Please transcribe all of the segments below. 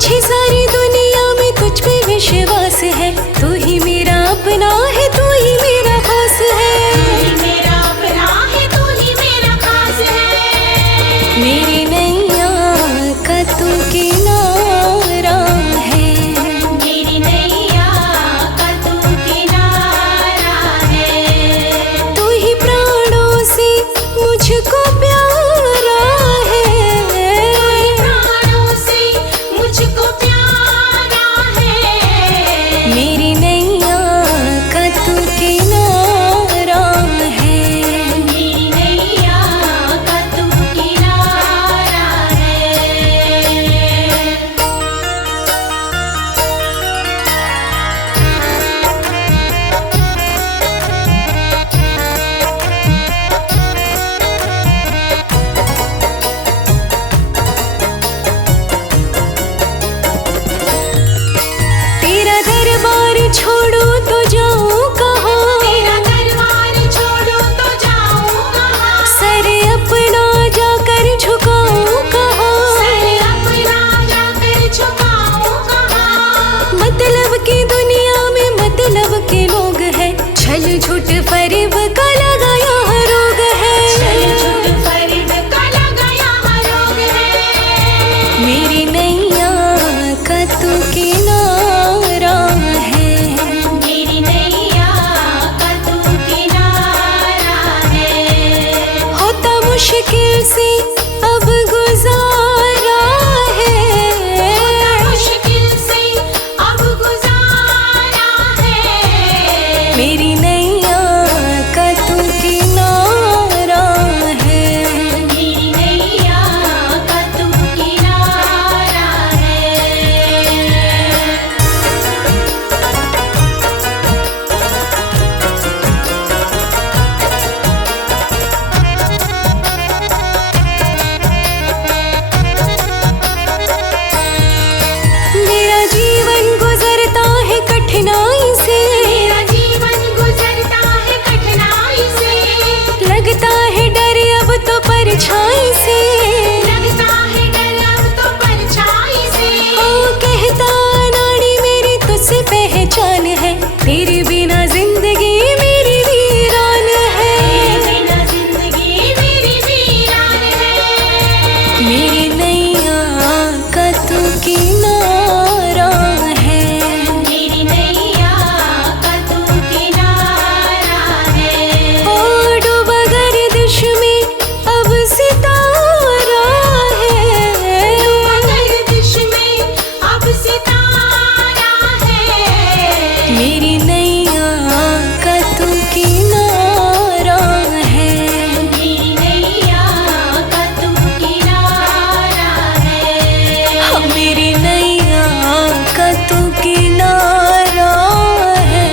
मुझे सारी दुनिया में तुझ पे विश्वास है, तू ही मेरा अपना है, तू ही मेरा खास है। तू ही मेरा अपना है, तू ही मेरा खास है। मेरी नैया का तू किनारा है, मेरी नैया का तू किनारा है। तू ही प्राणों से मुझको प्यारा है, तू ही प्राणों से मुझको प्यारा है। मेरी नैया का तू किनारा है। मेरी नैया का तू किनारा है। तेरा दरबार छोड़ो तो जाऊं कहाँ, तेरा दरबार छोड़ो तो जाऊं कहाँ। सर अपना जाकर झुकाऊं कहाँ, सर अपना जाकर झुकाऊं कहाँ। मतलब की दुनिया में मतलब के लोग हैं, छल झूठ फरेब का लगाया रोग है। चल झूठ फरेब का लगाया रोग है। मेरी नैया का तू किनारा है, मेरी नैया का तू किनारा है। होता मुश्किल से अब गुजारा है, मुश्किल से अब गुजारा है। मेरी नैया का तू किनारा है। मेरी नैया का तू किनारा है। मेरा जीवन गुजरता है कठिनाई से, मेरा जीवन गुजरता है कठिनाई से। लगता है डर अब तो परछाई से, लगता है डर अब तो परछाई से। ओ कहता नाड़ी मेरी तुझसे पहचान है, तेरे बिना जिंदगी मेरी वीरान है। बिना जिंदगी मेरी वीरान है। मेरी नैया का तू किनारा है, मेरी नैया का तू किनारा है। ओ डूबा गर्दिश में अब सितारा है, गर्दिश में अब सितारा है। मेरी नैया का तू किनारा है। मेरी नैया का तू किनारा है। हाँ, मेरी नैया का तू किनारा है।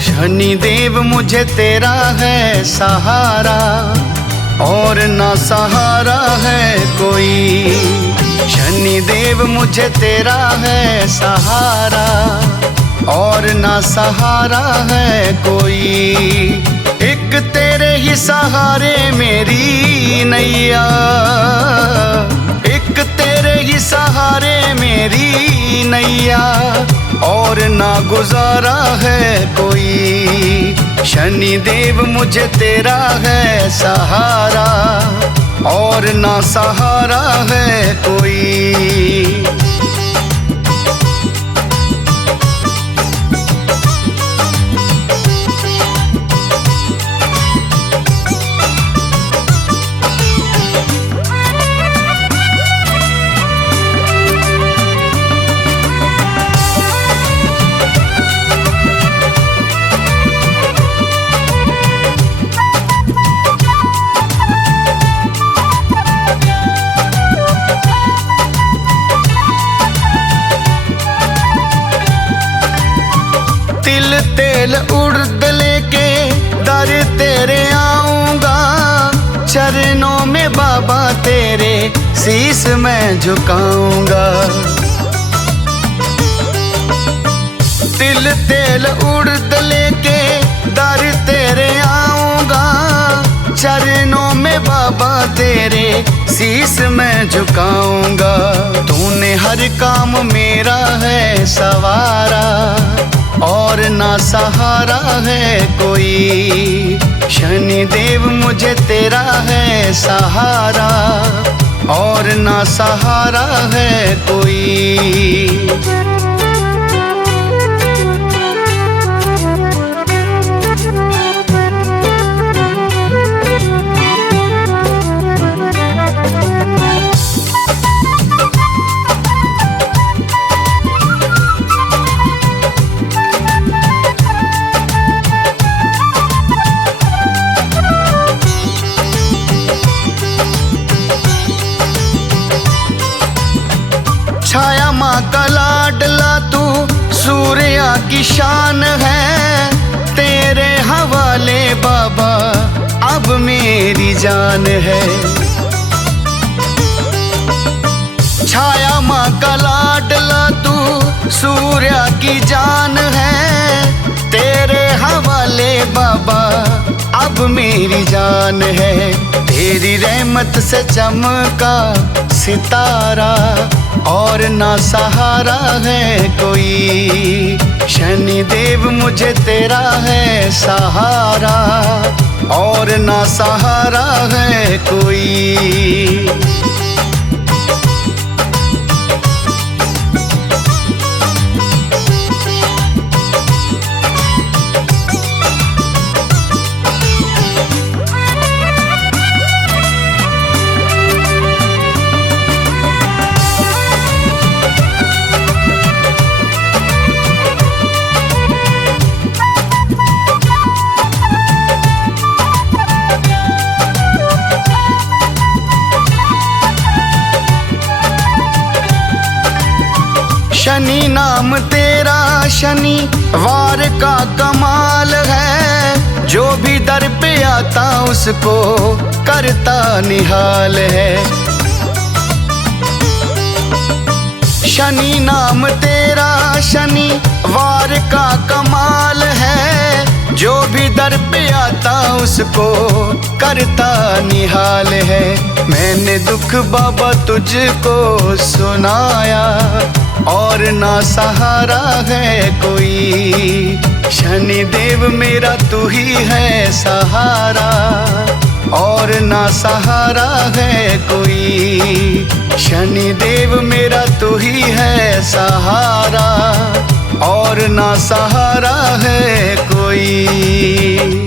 शनि देव मुझे तेरा है सहारा, और ना सहारा है कोई। शनि देव मुझे तेरा है सहारा, और ना सहारा है कोई। एक तेरे ही सहारे मेरी नैया, एक तेरे ही सहारे मेरी नैया, और ना गुजारा है कोई। शनि देव मुझे तेरा है सहारा, और ना सहारा है कोई। तेल उड़द लेके दर तेरे आऊंगा, चरणों में बाबा तेरे शीस मैं झुकाऊंगा। तिल तेल उड़द लेके दर तेरे आऊंगा, चरणों में बाबा तेरे शीस मैं झुकाऊंगा। तूने हर काम मेरा है सवारा, और ना सहारा है कोई। शनिदेव मुझे तेरा है सहारा, और ना सहारा है कोई। छाया माँ का लाडला तू सूर्या की शान है, तेरे हवाले बाबा अब मेरी जान है। छाया माँ का लाडला तू सूर्या की जान है, तेरे हवाले बाबा अब मेरी जान है। तेरी रहमत से चमका सितारा, और ना सहारा है कोई। शनिदेव मुझे तेरा है सहारा, और ना सहारा है कोई। शनि नाम तेरा शनिवार का कमाल है, जो भी दर पे आता उसको करता निहाल है। शनि नाम तेरा शनिवार का कमाल है, जो भी दर पे आता उसको करता निहाल है। मैंने दुख बाबा तुझको सुनाया, और ना सहारा है कोई। शनिदेव मेरा तू ही है सहारा, और ना सहारा है कोई। शनिदेव मेरा तू ही है सहारा, और ना सहारा है कोई।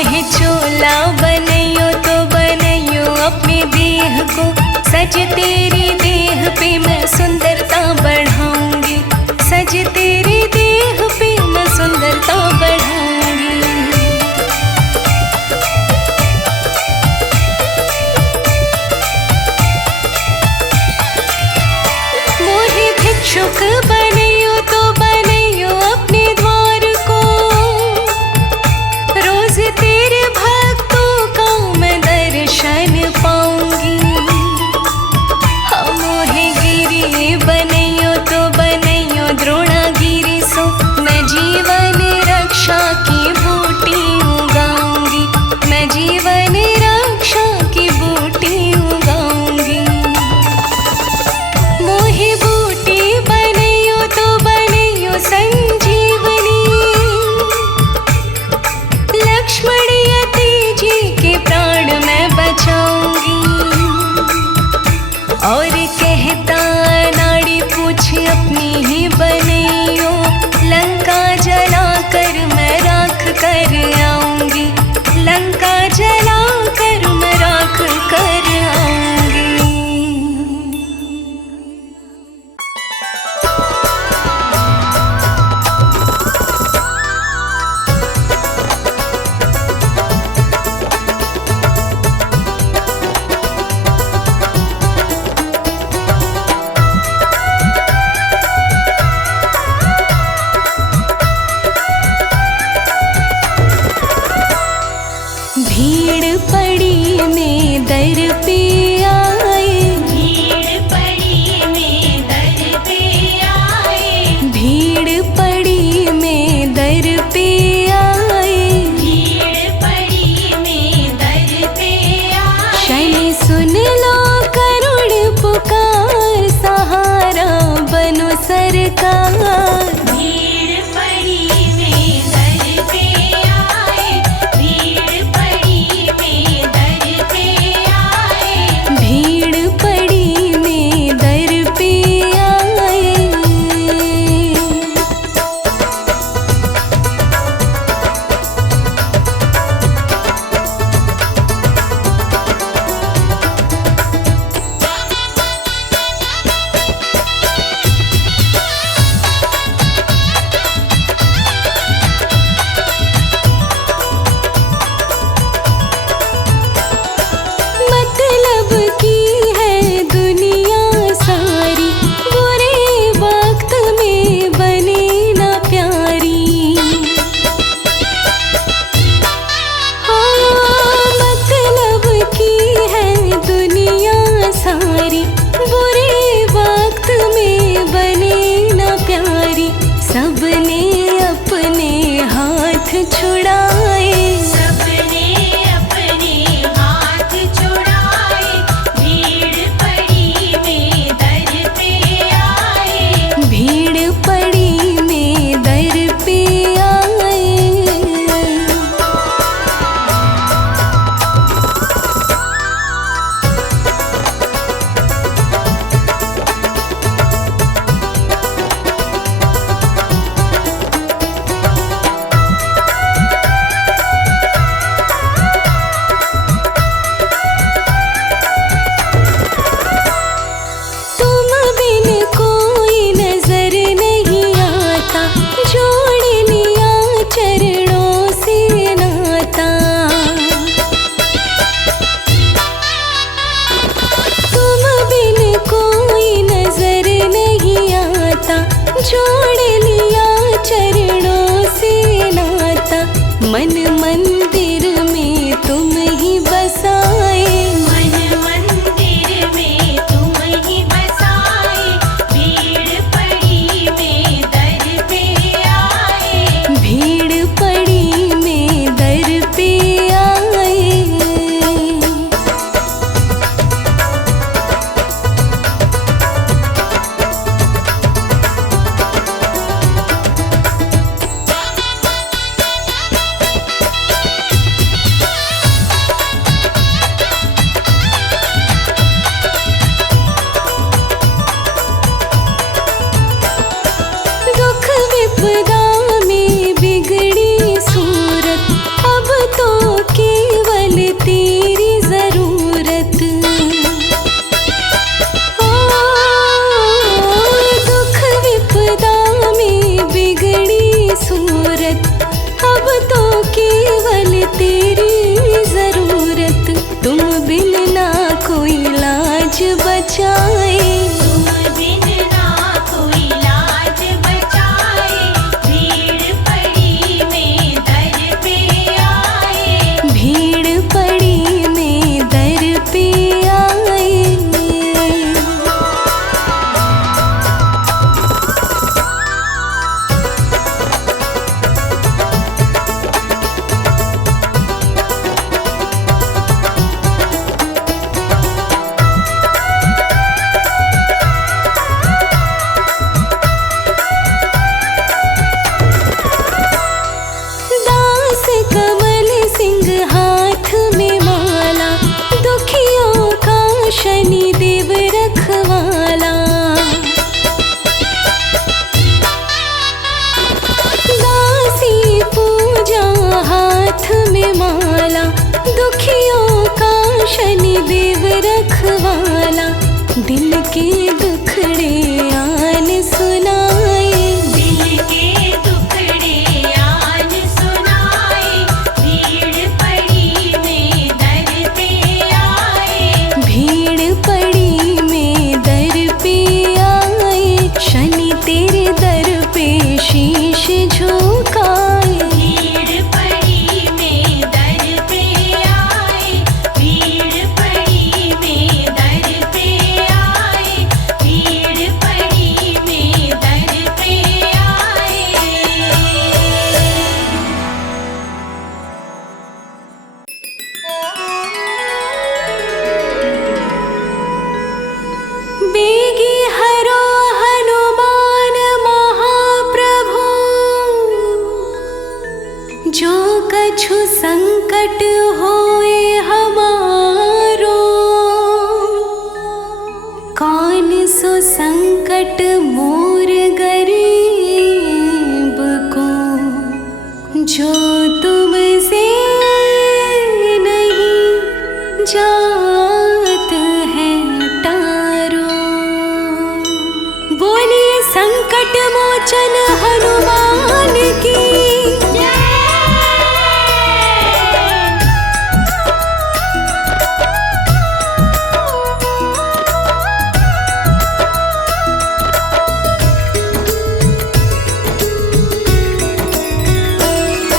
मोहे चोला बनैयो तो बनैयो अपने देह को, सज तेरी देह पे मैं सुंदरता बढ़ाऊंगी, सज तेरी देह पे मैं सुंदरता बढ़ाऊंगी। मोहे भिक्षुक बनैयो तो बनैयो अपने द्वार को, रोज तेरे भक्तों का मैं दर्शन पाऊंगी। मोहे गिरी बनैयो तो बनैयो द्रोणागिरी सो, मैं जीवन रक्षा की बूटी उगाऊंगी, मैं जीवन रक्षा की बूटी उगाऊंगी। मोहे बूटी बनैयो तो बनैयो संजीवनी, लक्ष्मण यति जी के प्राण मैं बचाऊंगी। और कहता नाड़ी पूछ अपनी ही बनैयो, लंका जला कर मैं राख कर आऊंगी, लंका जला कर मैं राख कर आऊंगी। भीड़ पड़ी में दर पे आए, भीड़ पड़ी में दर पे आए, भीड़ पड़ी में दर पे आए, भीड़ पड़ी में दर पे आए। शनि सुन लो करुण पुकार, सहारा बनो सरकार। भीड़ पड़ी में दर पे आए, भीड़ पड़ी में दर पे आए, भीड़ पड़ी में दर पे आए। मतलब की है दुनिया सारी, बुरे वक्त में बने ना प्यारी। हाँ, मतलब की है दुनिया सारी, बुरे वक्त में बने ना प्यारी। सबने अपने हाथ छुड़ाए, सबने अपने हाथ छुड़ाए, भीड़ पड़ी में दर पे आए, भीड़ पड़ी में दर पे आए। तुम बिन कोई नजर नहीं आता, जोड़ लिया चरणों से नाता। तुम बिन कोई नजर नहीं आता, जोड़ लिया चरणों से नाता। मन मंदिर में तुम ही बसाए, मन मंदिर में तुम ही बसाए, भीड़ पड़ी में दर पे आए, भीड़ पड़ी में दर पे आए। दिल के दुखड़े आन सुनाए, दिल के टुकड़े आन सुनाए, भीड़ पड़ी में दर पे आए, भीड़ पड़ी में दर पे आए, शनि तेरे दर पे शीश झुकाए। भीड़ पड़ी में दर पे आए, भीड़ पड़ी में दर पे आए, भीड़ पड़ी में दर पे आए। बेगी हरो हनुमान महाप्रभु, जो कछु संकट होए हमारो, कौन सो संकट मोर गरीब को, जो तुमसे नहीं जात है टारो। बोलिए संकट मोचन हनुमान की।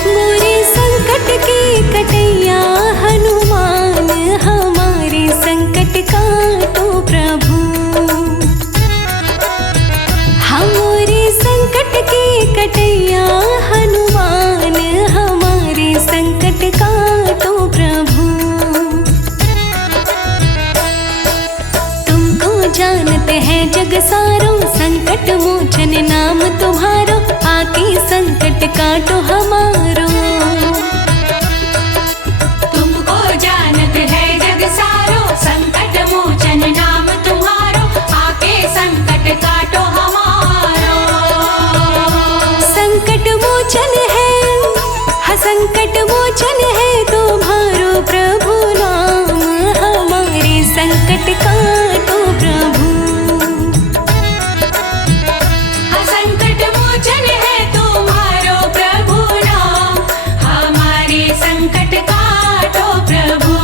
मोरे संकट के कटैया हनुमान, हमारे संकट काटो प्रभु। हमारे संकट के कटैया हनुमान, हमारे संकट काटो प्रभु। तुमको जानते हैं जग सारो, संकट मोचन नाम तुम्हारो, आके संकट काटो हमारो। तुमको जानत है जग सारो, संकट मोचन नाम तुम्हारो, आके संकट काटो हमारो। संकट मोचन है, हाँ संकट मोचन है तुम्हारो प्रभु नाम, हमारे संकट काटो प्रभु। संकट मोचन है तुम्हारो प्रभु नाम, हमारे संकट काटो प्रभु।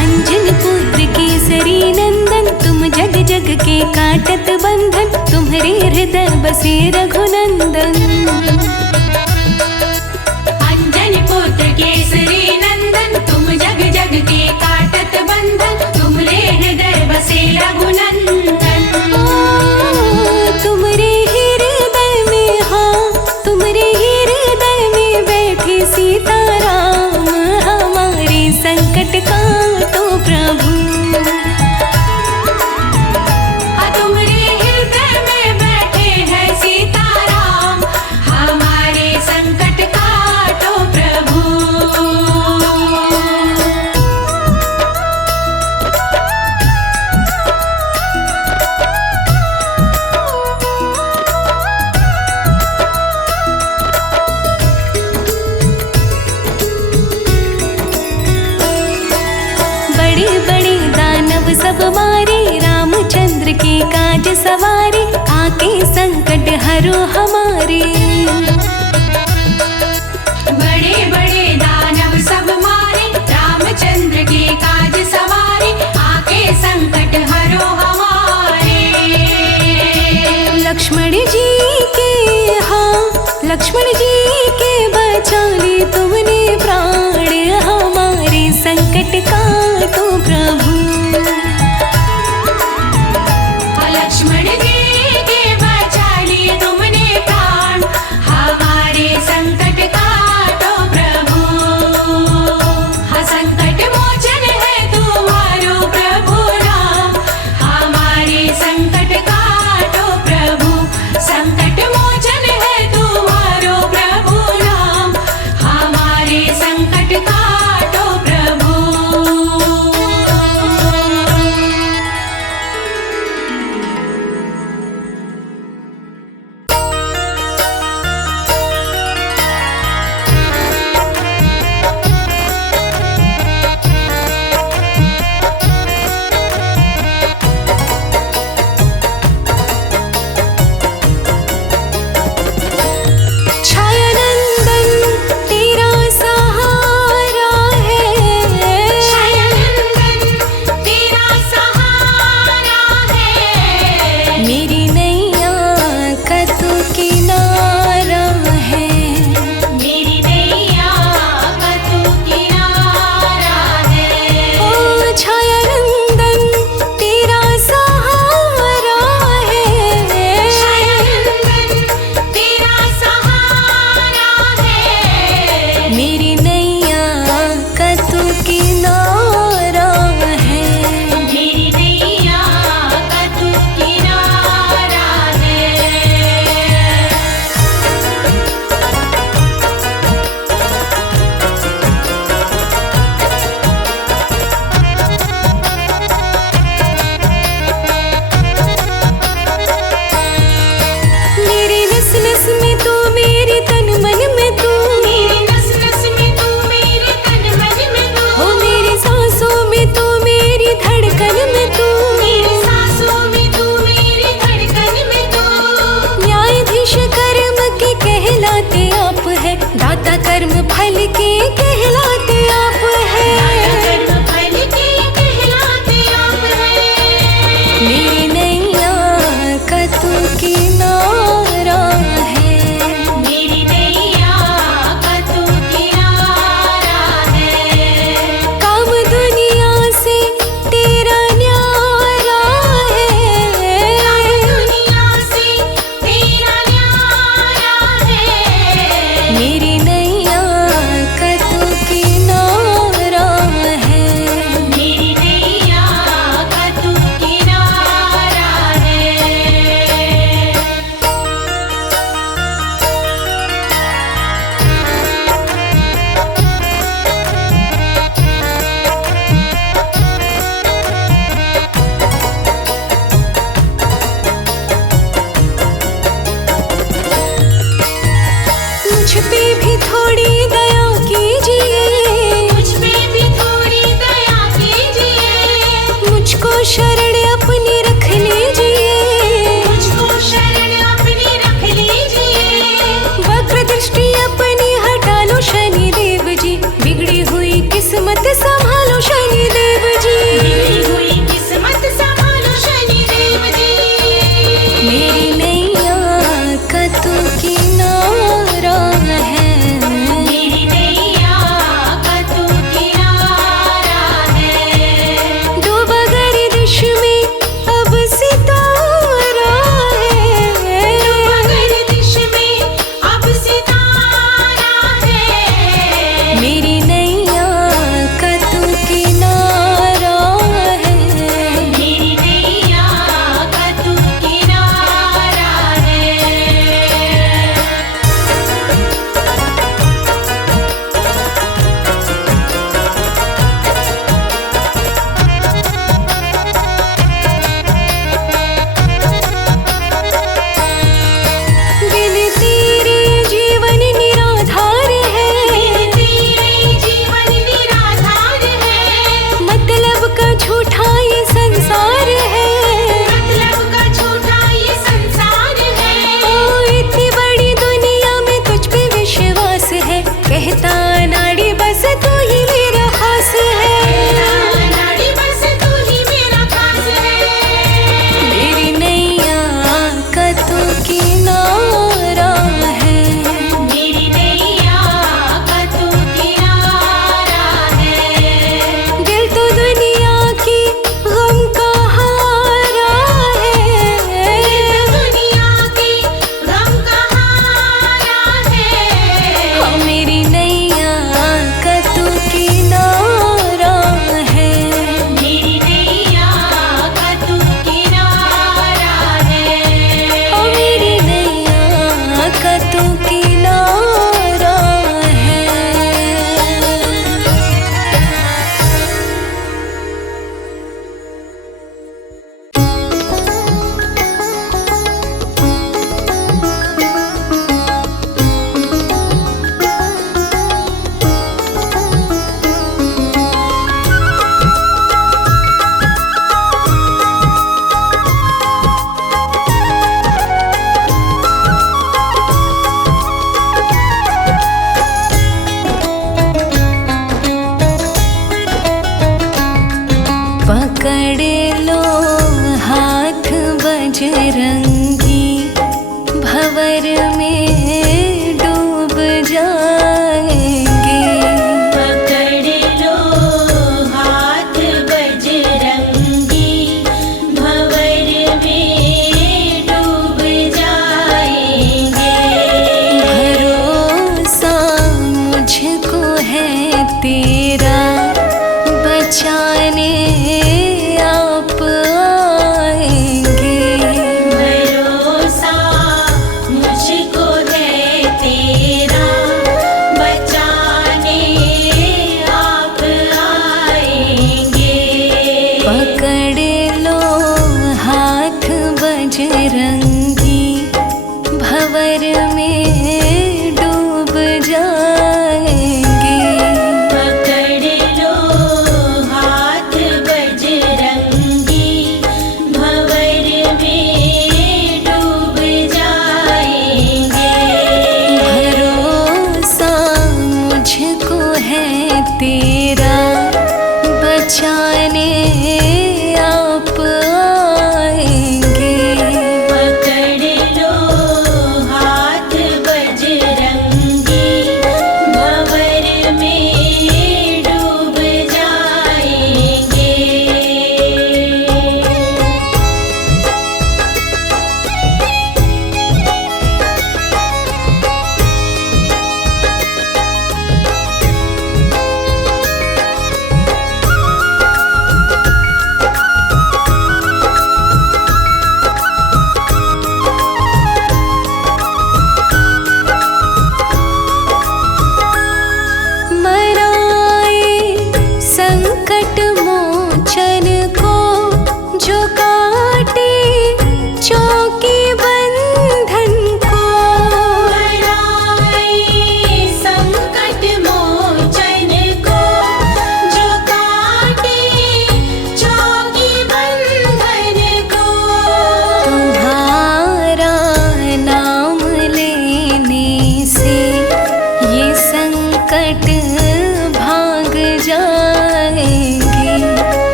अंजन पुत्र केसरी नंदन, तुम जग जग के काटत बंधन, तुम्हारे हृदय बसे रघुनंदन। अंजन पुत्र केसरी नंदन, तुम जग जग के काटत बंधन, तुमरे हृदय बसे रघुनंदन। तुम्हारे हृदय में, हाँ तुम्हारे हृदय में बैठे सीताराम, हमारे संकट काटो प्रभु। तुम्हारे हृदय में बैठे हैं सीताराम, हमारे संकट काटो प्रभु। बड़े बड़े दानव सब मारे, रामचंद्र के काज सवारे, आके संकट हरो हमारे। बड़े बड़े दानव सब मारे, रामचंद्र के काज सवारे, आके संकट हरो हमारे। लक्ष्मण जी के, हाँ लक्ष्मण जी के बचा ली तुमने प्राण, हमारे संकट काटो प्रभु। लक्ष्मण जी के बचा लिए तुमने प्राण, हमारे संकट काटो प्रभु। संकट मोचन है तुम्हारो प्रभु नाम, हमारे संकट काटो प्रभु। संकट मोचन है तुम्हारो शरण अपनी रख लीजिए, मुझको शरण अपनी रख लीजिए। वक्र दृष्टि अपनी हटा लो शनि देव जी, बिगड़ी हुई किस्मत संभालो शनि देव जी। बिगड़ी हुई किस्मत संभालो शनि देव जी। मेरी नैया का तू किनारा है, मेरी नैया का तू किनारा है। डूबा गर्दिश में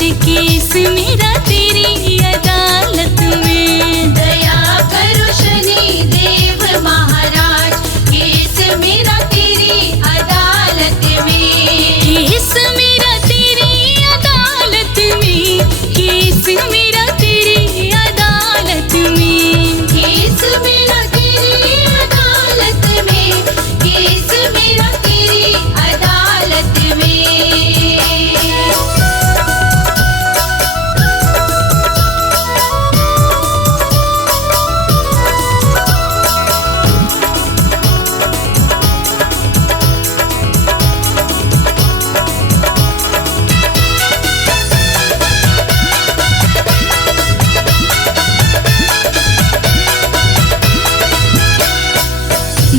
महाराज केस मेरा तेरी अदालत में। दया करो शनि देव महाराज, केस मेरा तेरी अदालत में। केस मेरा तेरी अदालत में, केस मेरा तेरी अदालत में। केस मेरा तेरी अदालत में, केस मेरा तेरी अदालत में।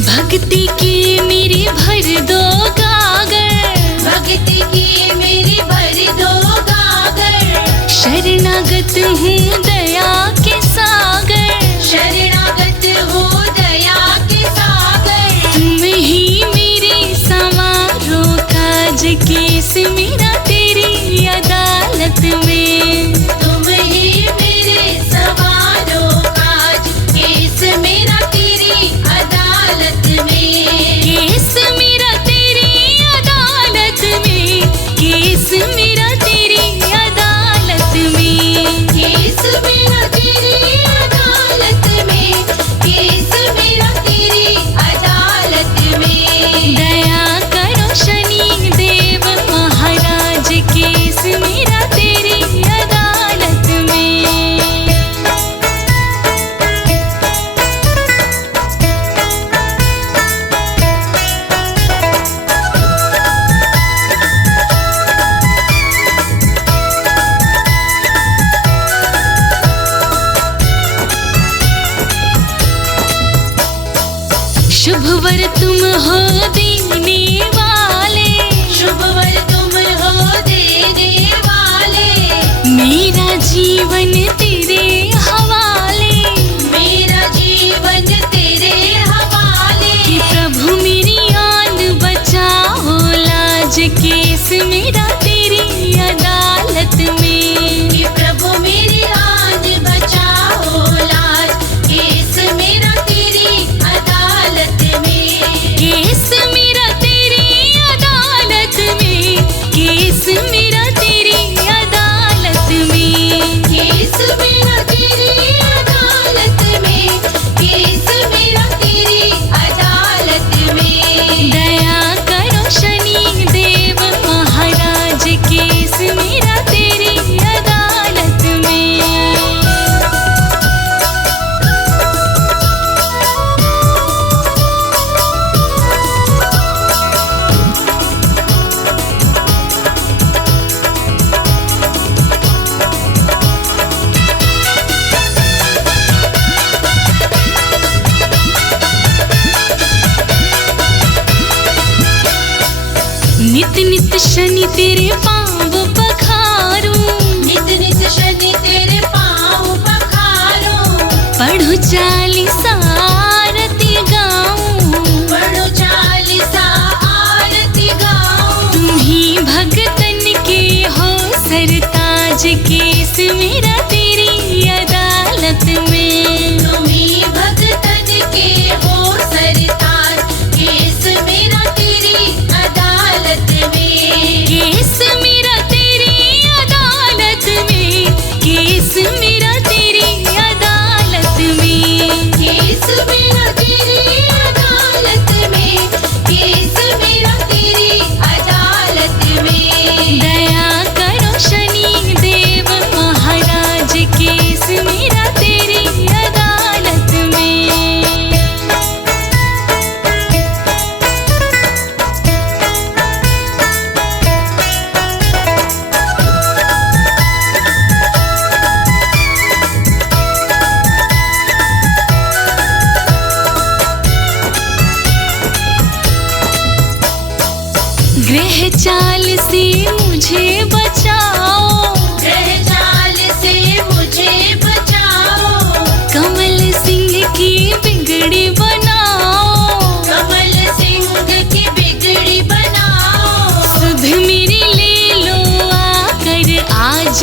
भक्ति की मेरी भर दो गागर, भक्ति की मेरी भर दो गागर। शरणागत हूँ दया के सागर, शरणागत हो दया के सागर। तुम ही मेरे संवारो काज, केस मेरा तेरी अदालत में। तुम ही मेरे सवारो काज, केस मेरा तेरी अदालत में। केस मेरा तेरी अदालत में, केस मेरा तेरी अदालत में। केस मेरा तेरी अदालत में, केस मेरा तेरी अदालत में। दया करो शनि देव महाराज, केस मेरा तेरी अदालत में। शुभ वर तुम हो देने वाले, शुभ वर तुम हो देने वाले। मेरा जीवन तेरे हवाले। मेरा जीवन तेरे हवाले। कि प्रभु मेरी आन बचाओ लाज, केस मेरा तेरी अदालत में। कि प्रभु मेरी आन बचाओ लाज, केस मेरा तेरी अदालत में। केस मेरा तेरी अदालत में, केस मेरा तेरी अदालत में। केस मेरा तेरी अदालत में, केस मेरा तेरी अदालत में। दया करो शनि देव महाराज, केस मेरा तेरी अदालत में। नित नित शनि तेरे पाँव पखारूं, नित नित शनि तेरे पाँव पखारूं। पढ़ूं चालीसा आरती गाऊं, पढ़ो चालीसा आरती गाऊं। तुम ही भगतन के हो सरताज, केस मेरा तेरी अदालत में। तुम ही भगतन के हो सरताज, केस मेरा तेरी अदालत में। केस मेरा तेरी अदालत में, केस मेरा तेरी अदालत में। केस मेरा तेरी अदालत में, केस मेरा तेरी अदालत में। दया करो शनि देव महाराज, केस मेरा तेरी अदालत में। ग्रह चाल से मुझे बचाओ, ग्रह चाल से मुझे बचाओ। कमल सिंह की बिगड़ी बनाओ, कमल सिंह की बिगड़ी बनाओ। सुध मेरी ले लो आकर आज,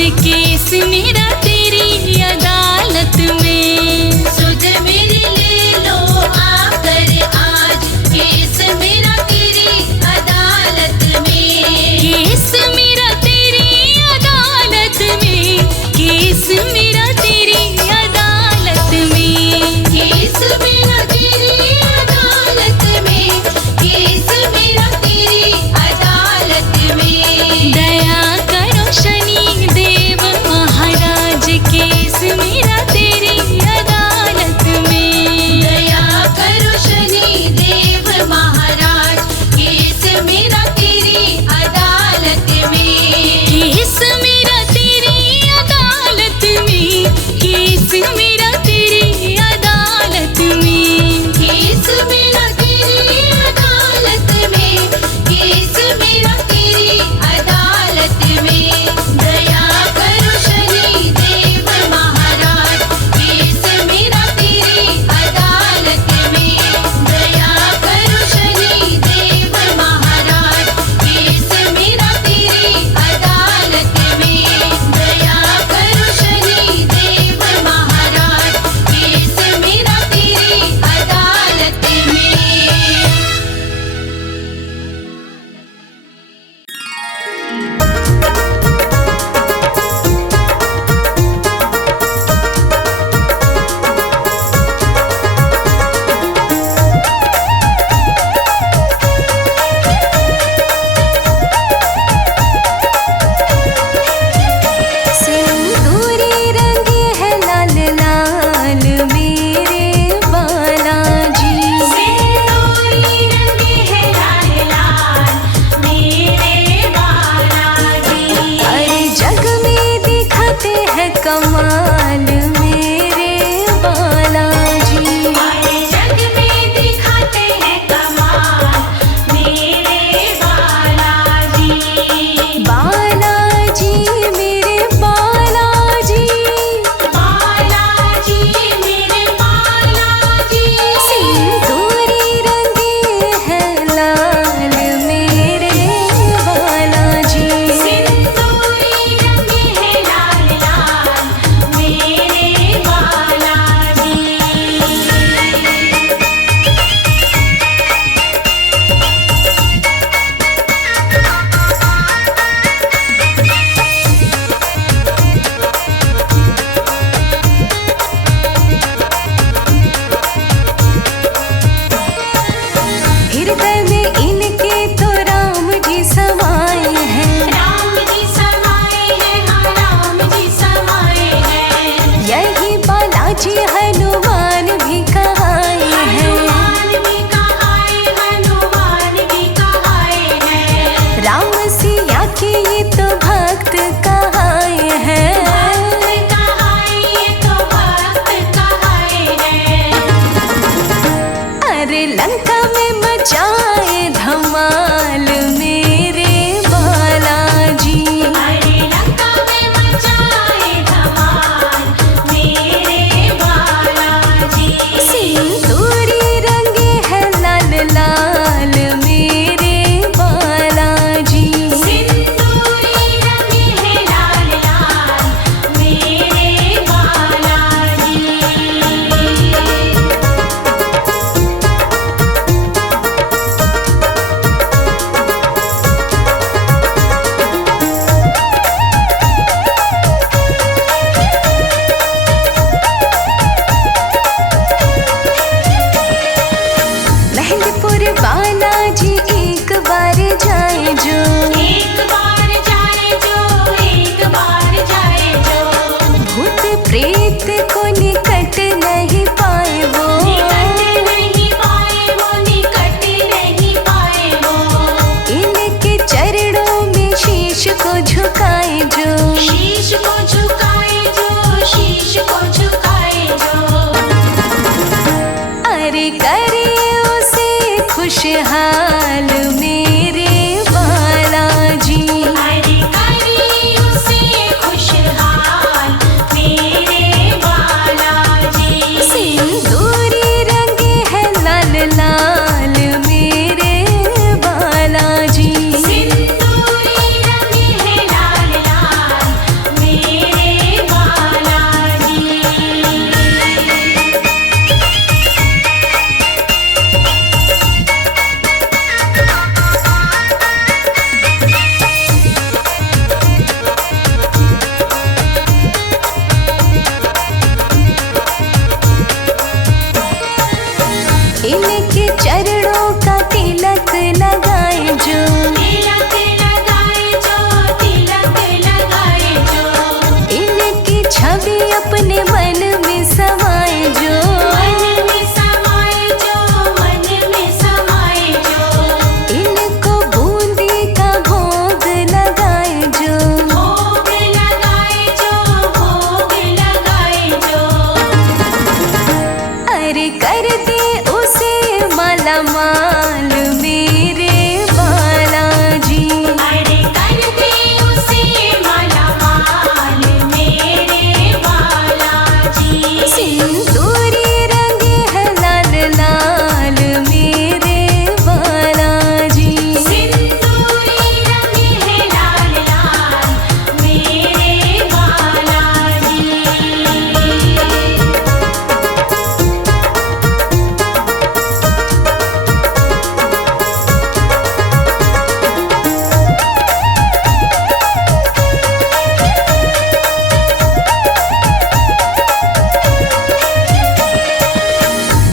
खुशहाल मेरे बालाजी। अरे करी उसे खुशहाल मेरे बालाजी। सिंदूरी रंगे है लाल लाल मेरे बालाजी। सिंदूरी रंगे है लाल लाल मेरे बालाजी। इनके चरणों का तिलक लगाए जो, तिलक लगाए जो, तिलक लगाए जो। इनकी छवि अपने मन में समाए जो, मन में समाए जो, मन में समाए जो। इनको बूंदी का भोग लगाए जो, भोग लगाए जो, भोग लगाए जो। अरे कर दे उसे माला माल मेरे बालाजी। अरे कर दे उसे माला माल मेरे बालाजी। सिंदूरी रंगे है लाल लाल मेरे बालाजी। सिंदूरी रंगे है लाल लाल मेरे बालाजी।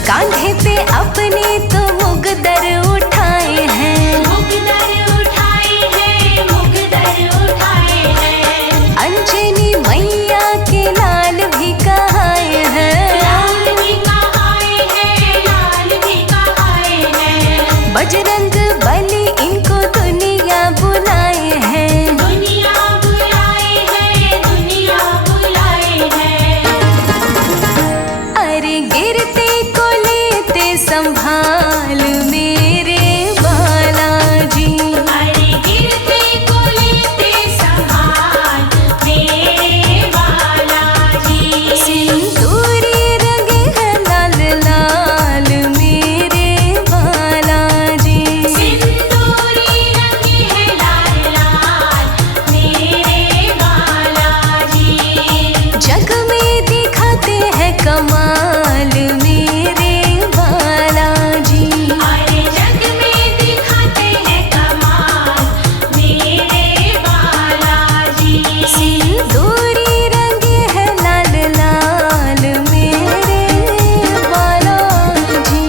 कांधे पे अपने तो मुगदर उठाए हैं, मुगदर उठाए हैं, मुगदर उठाए हैं। अंजनी मैया के लाल भी कहाए हैं। लाल भी कहाए हैं, लाल भी कहाए हैं। बजरंग बली इनको दुनिया बुलाए हैं। दुनिया बुलाए हैं, दुनिया बुलाए हैं। अरे गिरते को लेते संभाल मेरे बालाजी। अरे गिरते को लेते संभाल मेरे बालाजी। सिंदूरी रंगे है लाल लाल मेरे बालाजी। सिंदूरी रंगे है लाल लाल मेरे बालाजी। जग में दिखाते हैं कमाल मेरे बालाजी। अरे जग में दिखाते हैं कमाल मेरे बालाजी। सिंदूरी रंगे है लाल लाल मेरे बालाजी।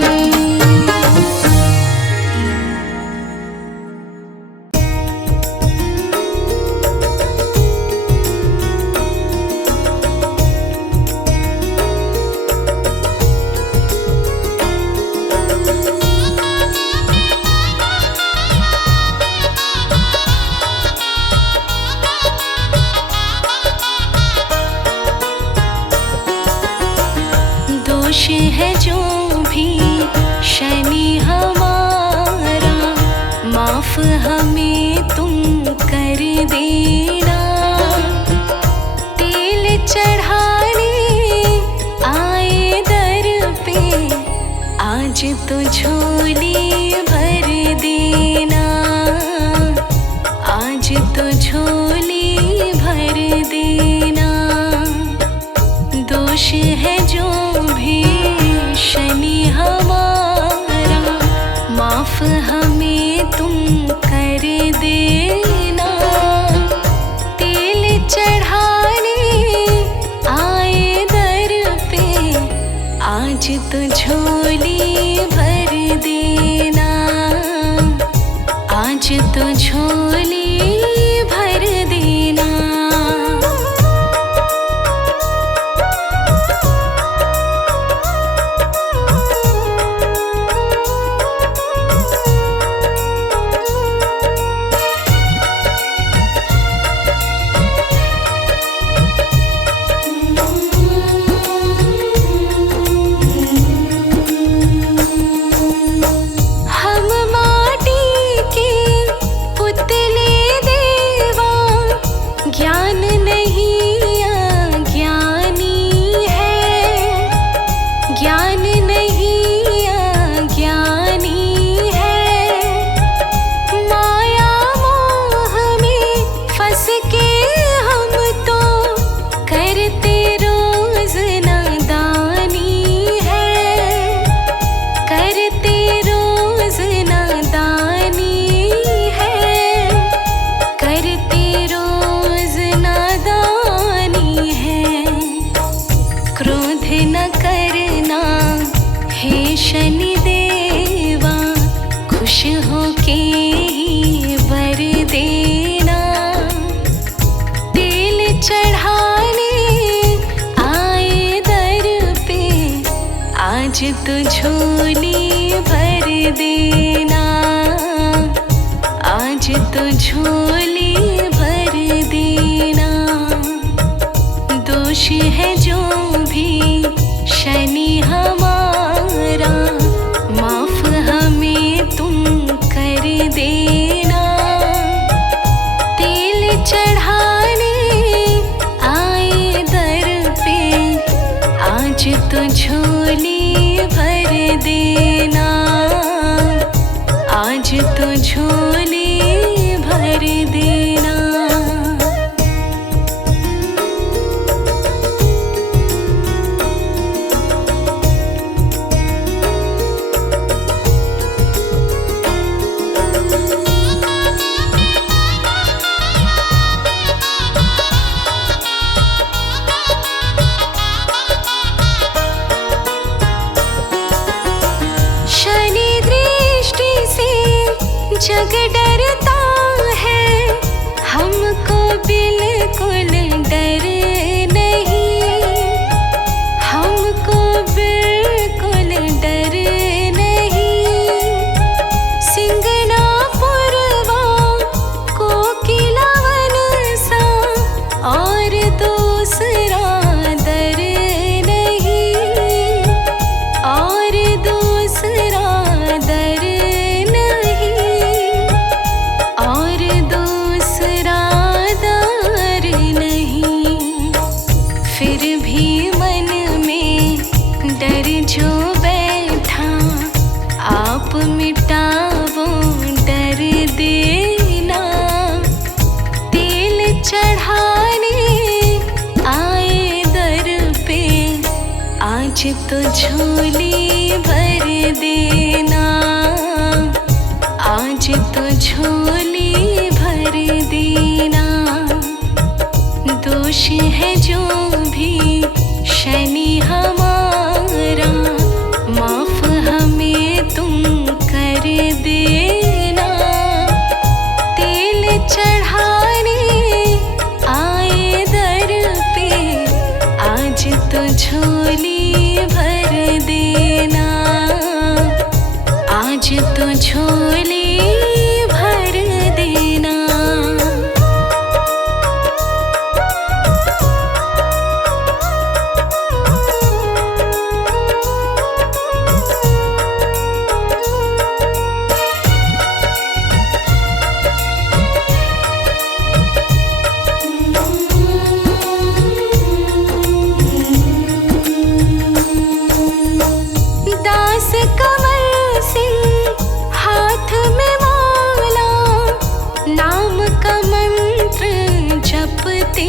दोष है जो भी शनि हमारा, माफ हमें तुम कर देना। तेल चढ़ाने आए दर पे, आज तो झोली भर देना। आज तो झोली भर देना। दोष है जो भी शनि हमारा, माफ हमें तुम कर देना। तेल चढ़ाने आए दर पे, आज तो झोली भर देना। आज तो झोली भर देना। हम ज्ञान नहीं अज्ञानी है, माया मोह में फंस के हम तो करते रोज नादानी है, करते रोज नादानी है, करते रोज नादानी है। क्रोध न करना हे शनि देवा, खुश होके ही वर देना। तेल चढ़ाने आए दर पे, आज तो झोली भर देना, आज तो झोली भर देना। दोष है जो भी शनि हमारा, माफ हमें तुम कर देना। तेल चढ़ाने आए दर पे, आज तो झोली भर देना, आज तो झोली भर देना। शनि दृष्टि से जग डरता है, हमको बिल्कुल डर नहीं, हमको बिल्कुल डर नहीं। सिंगना पुरवा कोकिलावन सा और दूसरा दर नहीं, और दूसरा दर नहीं, और दूसरा दर नहीं। फिर भी मन में डर जो बैठा, आप मिटावो डर देना। तेल चढ़ाने आए दर पे, आज तो झोली भर देना, आज तो झोली भर देना। दोष है जो भी शनि हमारा, माफ हमें तुम कर देना। तेल चढ़ाने आए दर पे, आज तो झोली भर देना, आज तो झोली भर देना। दास कमल सिंह हाथ में माला, नाम का मंत्र जपते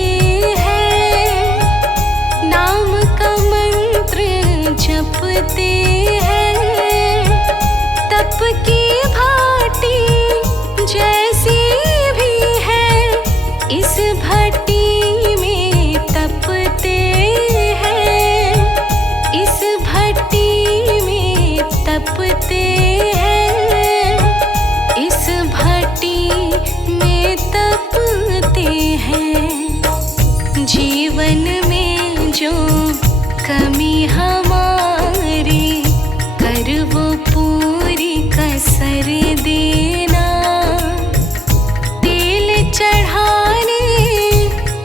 हैं, नाम का मंत्र जपते हैं। तप की भाटी जैसी भी है, इस भट्टी में तपते हैं, इस भट्टी में तपते हैं, इस भट्टी में तपते हैं। जीवन में जो कमी हमारी, कर वो पूरी कसर देना। तेल चढ़ाने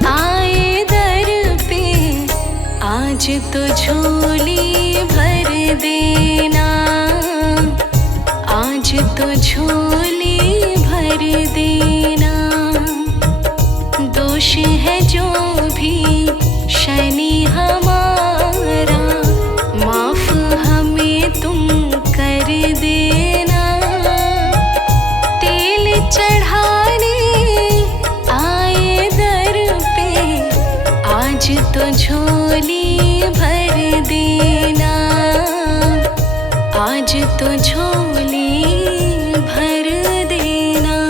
आए दर पे, आज तो झोली भर देना, आज तो झोली भर देना। दोष है जो भी शनि हमारा, माफ आज तो झोली भर देना।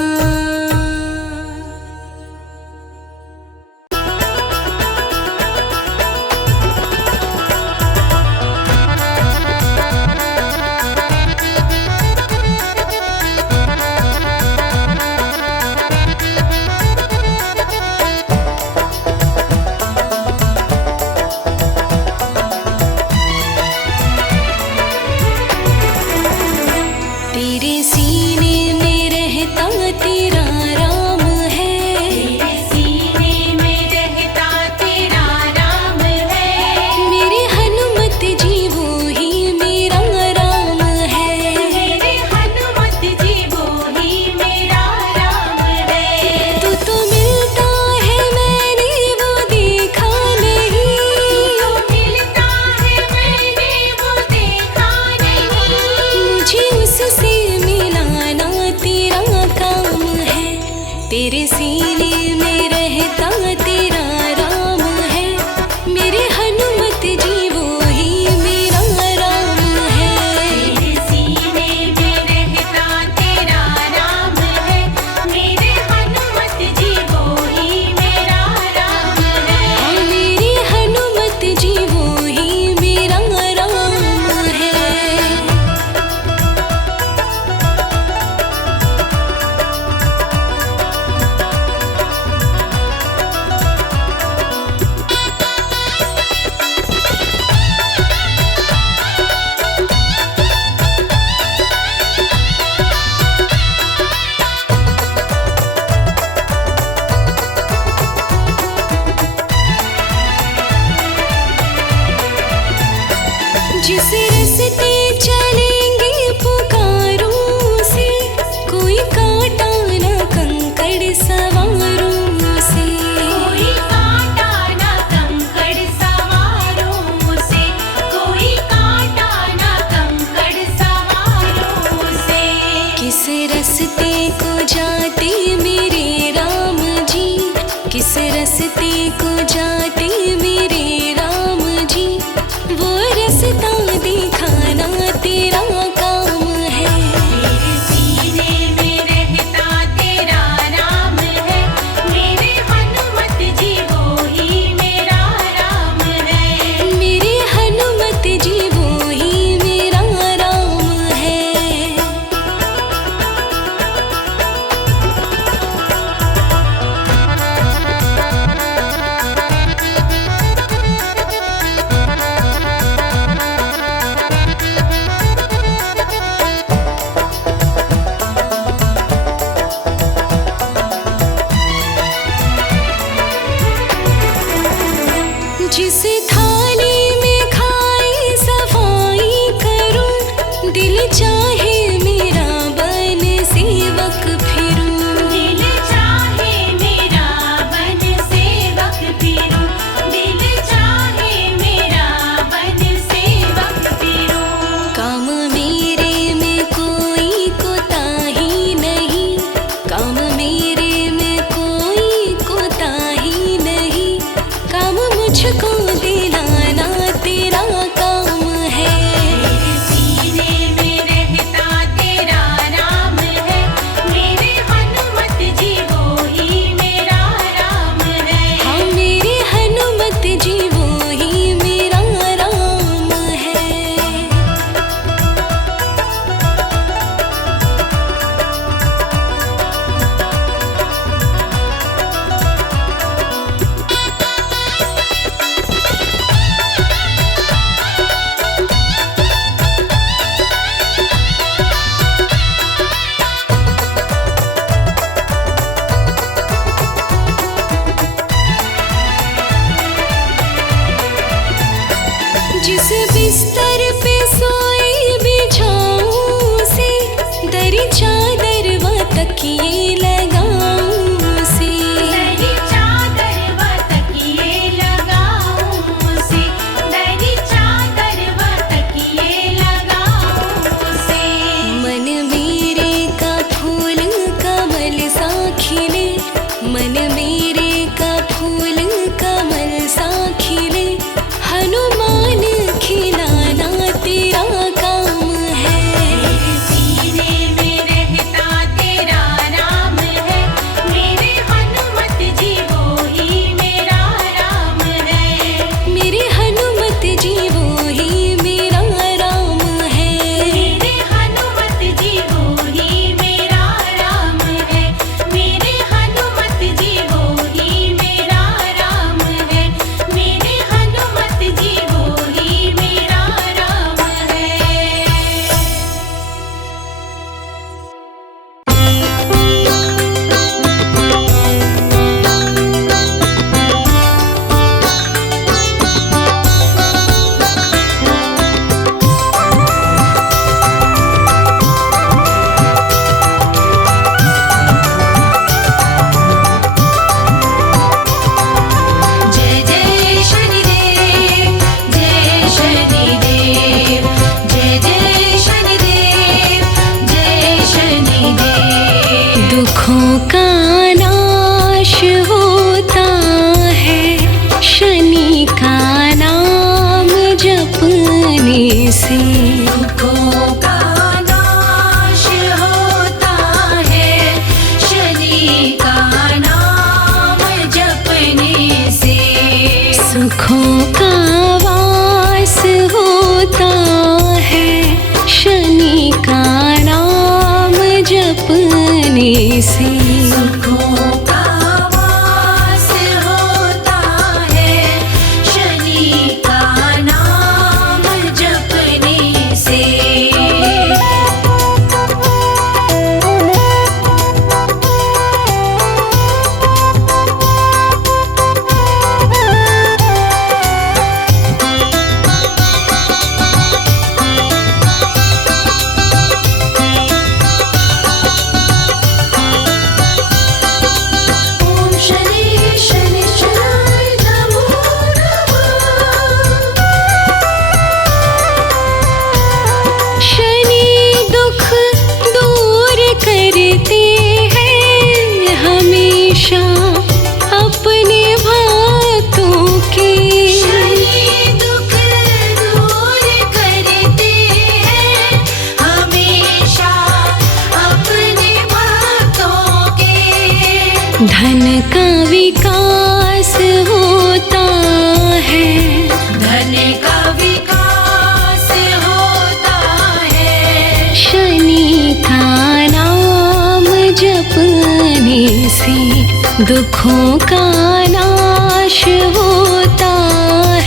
दुखों का नाश होता है शनि का नाम जपने से। दुखों का नाश होता है शनि का नाम जपने से। सुखों का वास होता है शनि का नाम जपने से। सुखों का वास होता है शनि का नाम जपने से। ओम शनि शनिश्चराय नमो नमः। शनि दुख दूर करते हैं हमेशा अपने भक्तों के। शनि दुख दूर करते हैं हमेशा अपने भक्तों के। धन का विकास होता है धन का विकास होता है शनि का नाम जपने से। दुखों का नाश होता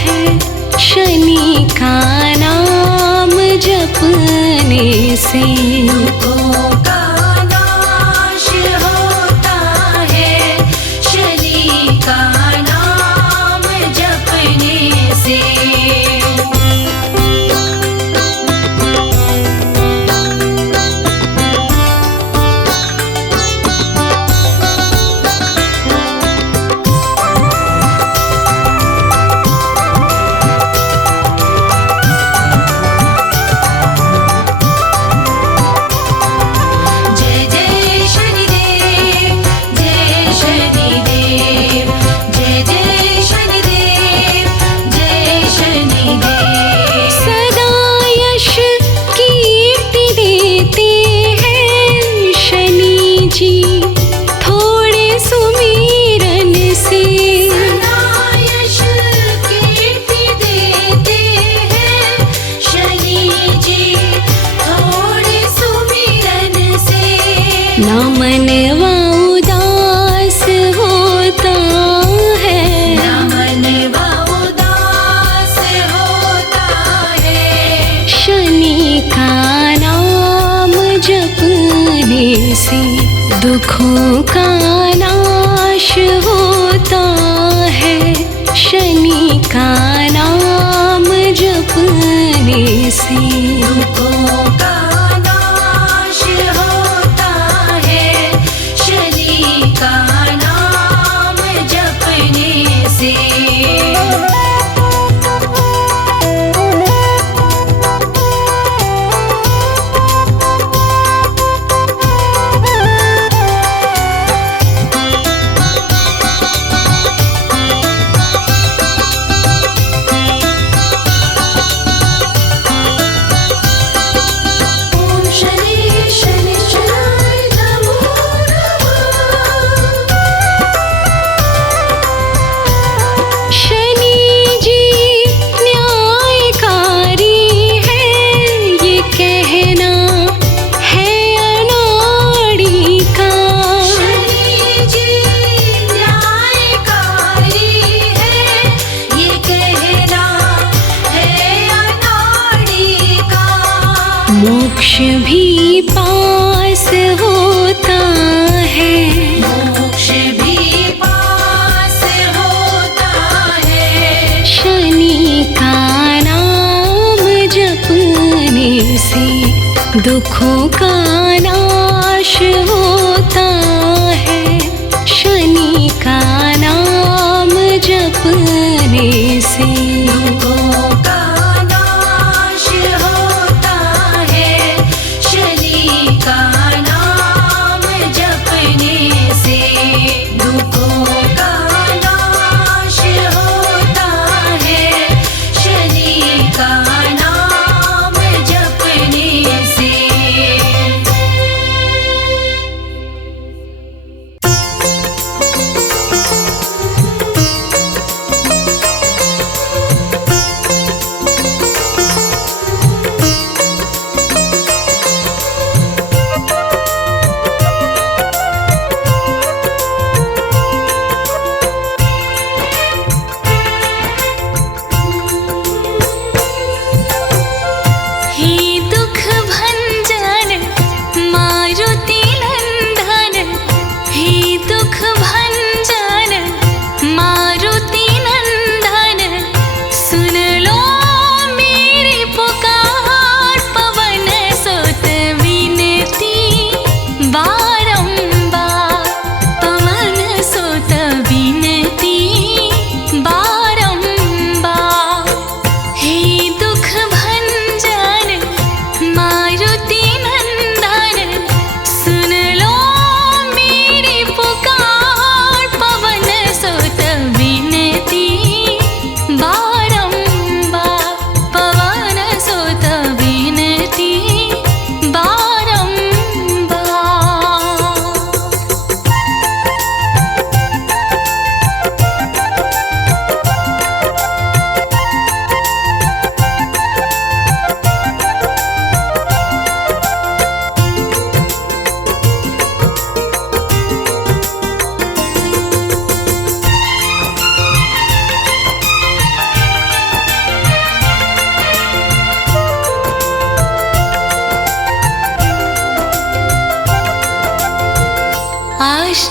है शनि का नाम जपने से। दुखों का नाश होता है शनि का नाम जपने से। जय जय शनिदेव जय शनिदेव जय जय शनिदेव जय शनिदेव। सदा यश कीर्ति देते हैं शनि जी थोड़े सुमिरन से। सदा यश कीर्ति देते हैं शनि जी थोड़े सुमिरन से। ना मनवा उदास होता है ना मनवा उदास होता है शनि का नाम जपने से। दुखों का नाश होता है शनि का नाम जपने से। दुखों का नाश होता है शनि का नाम जपने से। ओम शनि शनिश्चराय नमो नमः। शनि जी न्यायकारी है ये कहना है अनाड़ी का। शनि जी न्यायकारी है ये कहना है अनाड़ी का। मोक्ष भी पास होता है मोक्ष भी पास होता है शनि का नाम जपने से। दुखों का नाश होता है शनि का नाम जपने से। दुखों का नाश होता है शनि का नाम जपने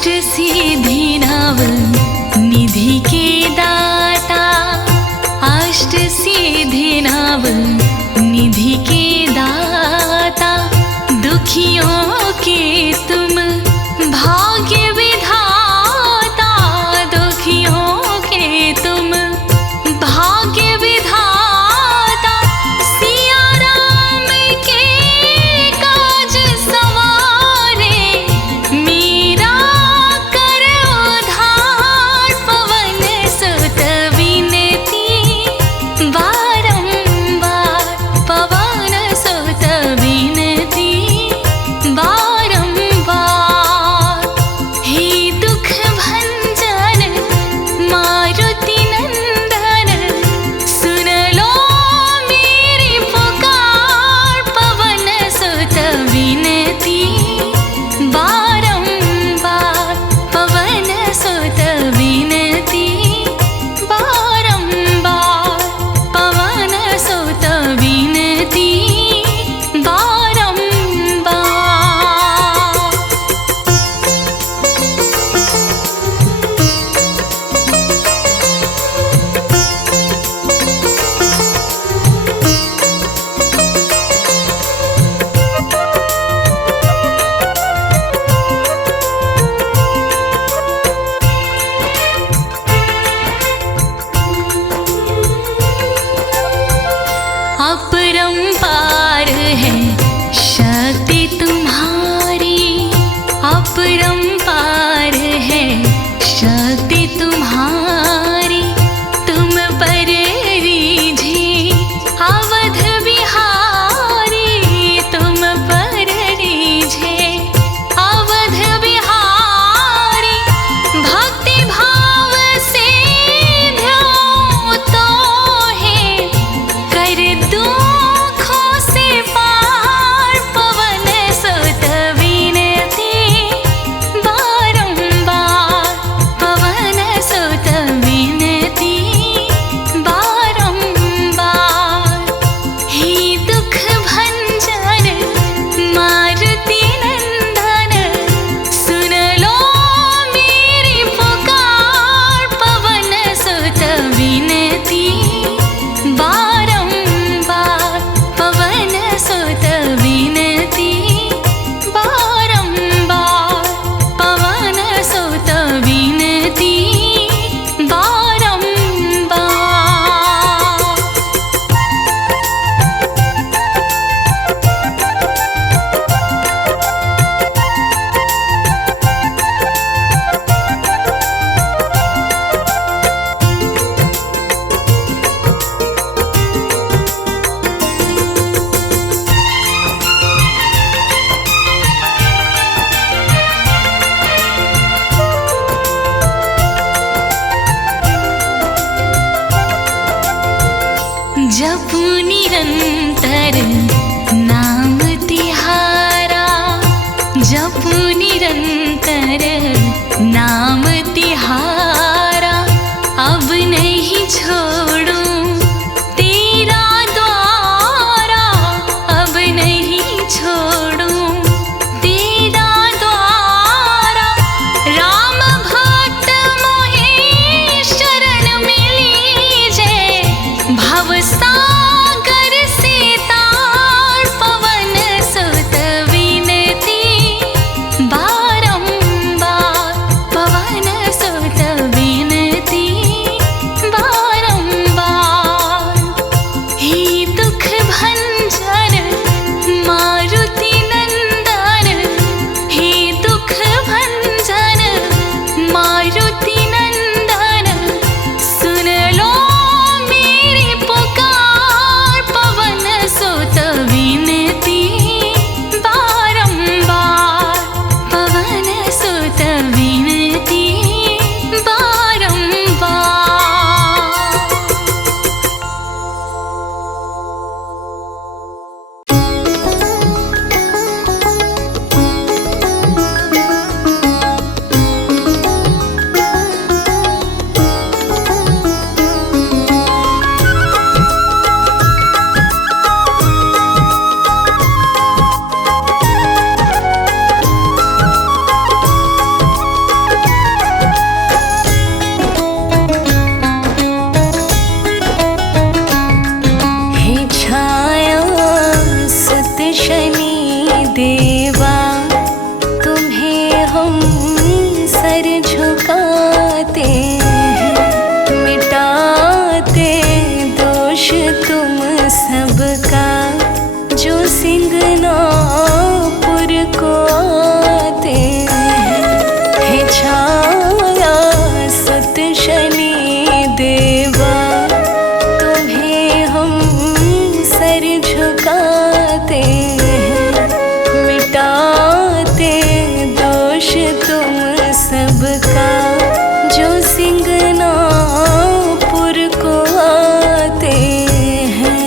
सिद्धि नव निधि के दाता, अष्ट सिद्धि नव निधि के दाता, दुखियों के तुम भाग्य विधाता, दुखियों के तुम भाग्य विधाता, सिया राम के काज सवारे, मीरा कर उद्धार, पवन सुत विनती बारंबार, पवन सुत विनती बारंबार। देवा तुम्हें हम सर झुकाते हैं, मिटाते दोष तुम सबका जो सिंगनापुर को आते हैं। हे छाया सत शनि देवा तुम्हें हम सर झुकाते हैं, मिटाते दोष तुम सबका जो सिंगनापुर को आते हैं।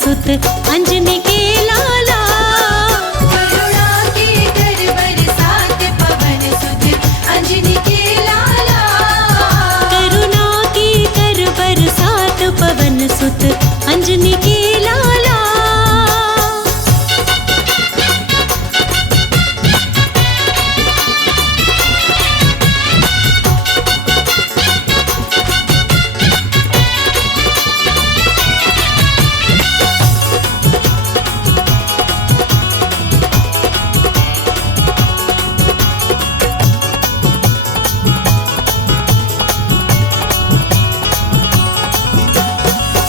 सुत अंजनी के लाला। करुणा की कर बरसात पवन सुत अंजनी के लाला। करुणा की कर बरसात पवन सुत अंजनी के लाला।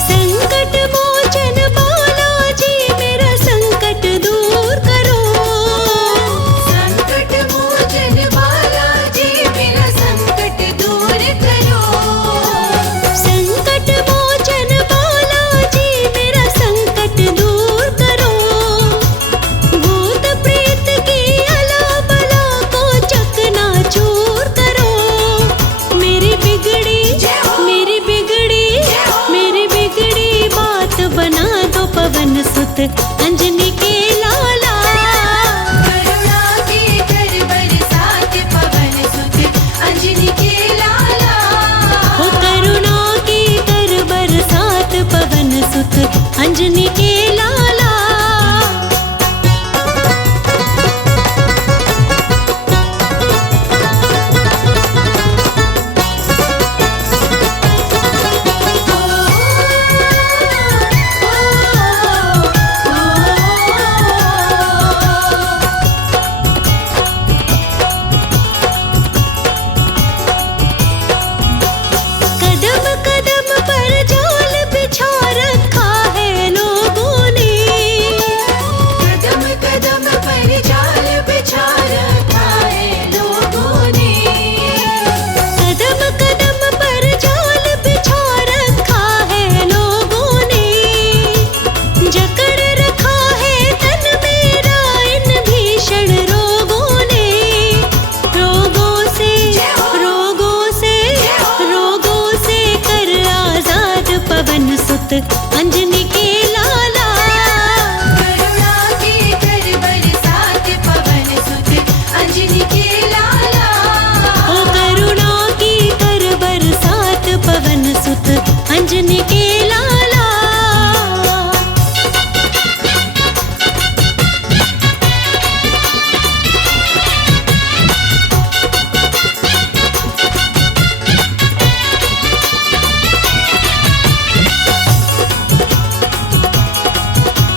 संकट मोचन बालाजी मेरा संकट दूर करो। संकट मोचन बालाजी मेरा संकट दूर करो। संकट मोचन बालाजी मेरा संकट दूर करो। भूत प्रेत की अला बला को चकनाचूर करो। मेरी बिगड़ी बात बना दो पवन सुत अंजनी के लाला। करुणा की कर बरसात पवन सुत अंजनी के लाला। हो करुणा की कर बरसात पवन सुत अंजनी के लाला। कदम कदम पर जाल बिछा रखा है लोगों ने। कदम कदम पर जाल बिछा रखा है लोगों ने। कदम कदम पर जाल बिछा रखा है लोगों ने। जकड़ रखा है तन मेरा इन भीषण रोगों ने। रोगों से कर आजाद पवन सुत अंजनी के लाला। करुणा की कर बरसात पवन सुत अंजनी के लाला। ओ करुणा की कर बरसात पवन सुत अंजनी के लाला।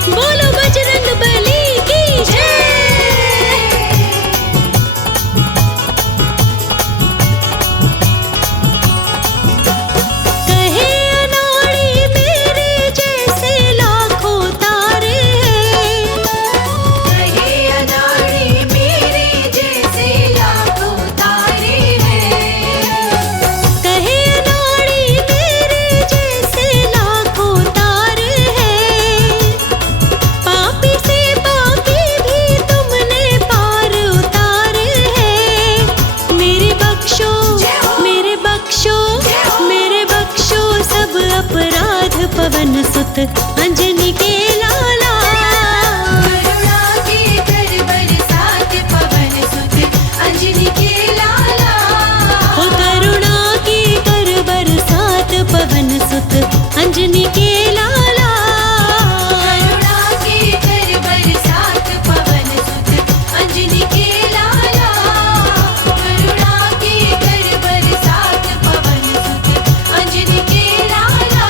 बोलो बजरंग बली की जय। कहे अनाड़ी मेरे जैसे लाखों तारे हैं। कहे अनाड़ी मेरे जैसे लाखों तारे हैं। कहे अनाड़ी मेरे जैसे लाखों तारे हैं। पापी से पापी भी तुमने पार उतारे हैं। मेरे बख्शो सब अपराध पवन सुत अंजनी के लाला। करुणा की कर बरसात पवन सुत अंजनी के लाला। हो करुणा की कर बरसात पवन सुत अंजनी के लाला। करुणा की कर बरसात पवन सुत अंजनी के लाला। करुणा की कर बरसात पवन सुत अंजनी के लाला।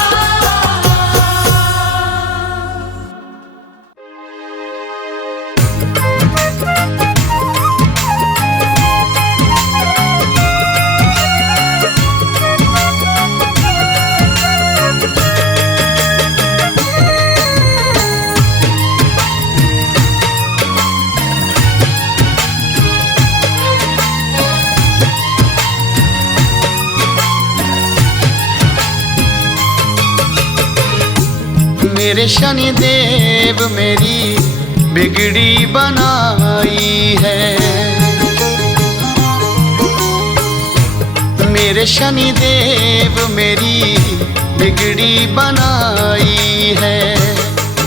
मेरे शनि देव मेरी बिगड़ी बनाई है। मेरे शनि देव मेरी बिगड़ी बनाई है।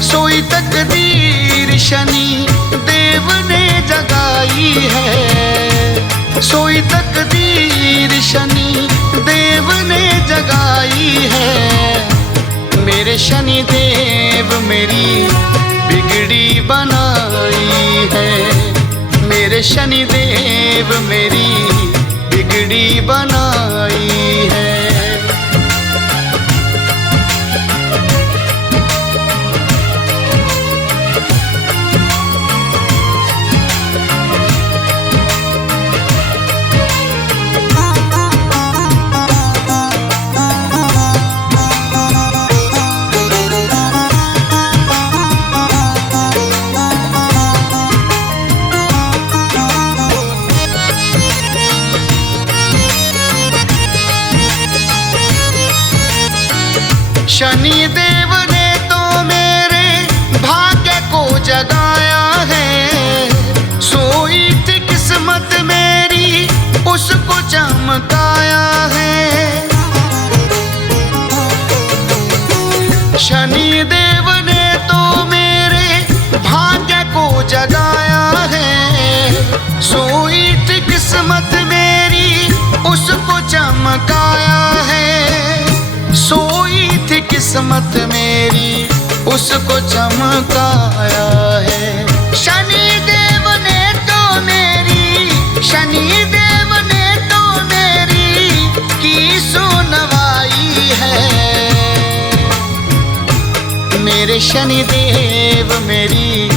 सोई तकदीर शनि देव ने जगाई है। सोई तकदीर शनि देव ने जगाई है। मेरे शनि देव मेरी बिगड़ी बनाई है। मेरे शनि देव मेरी बिगड़ी बनाई है। शनि देव ने तो मेरे भाग्य को जगाया है। सोई थी किस्मत मेरी उसको चमकाया है। शनि देव ने तो मेरे भाग्य को जगाया है। सोई थी किस्मत मेरी उसको चमकाया है। सोई थी किस्मत मेरी उसको चमकाया है। शनि देव ने तो मेरी, शनि देव ने तो मेरी की सुनवाई है। मेरे शनि देव मेरी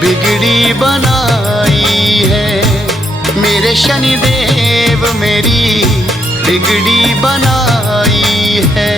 बिगड़ी बनाई है। मेरे शनि देव मेरी बिगड़ी बनाई है।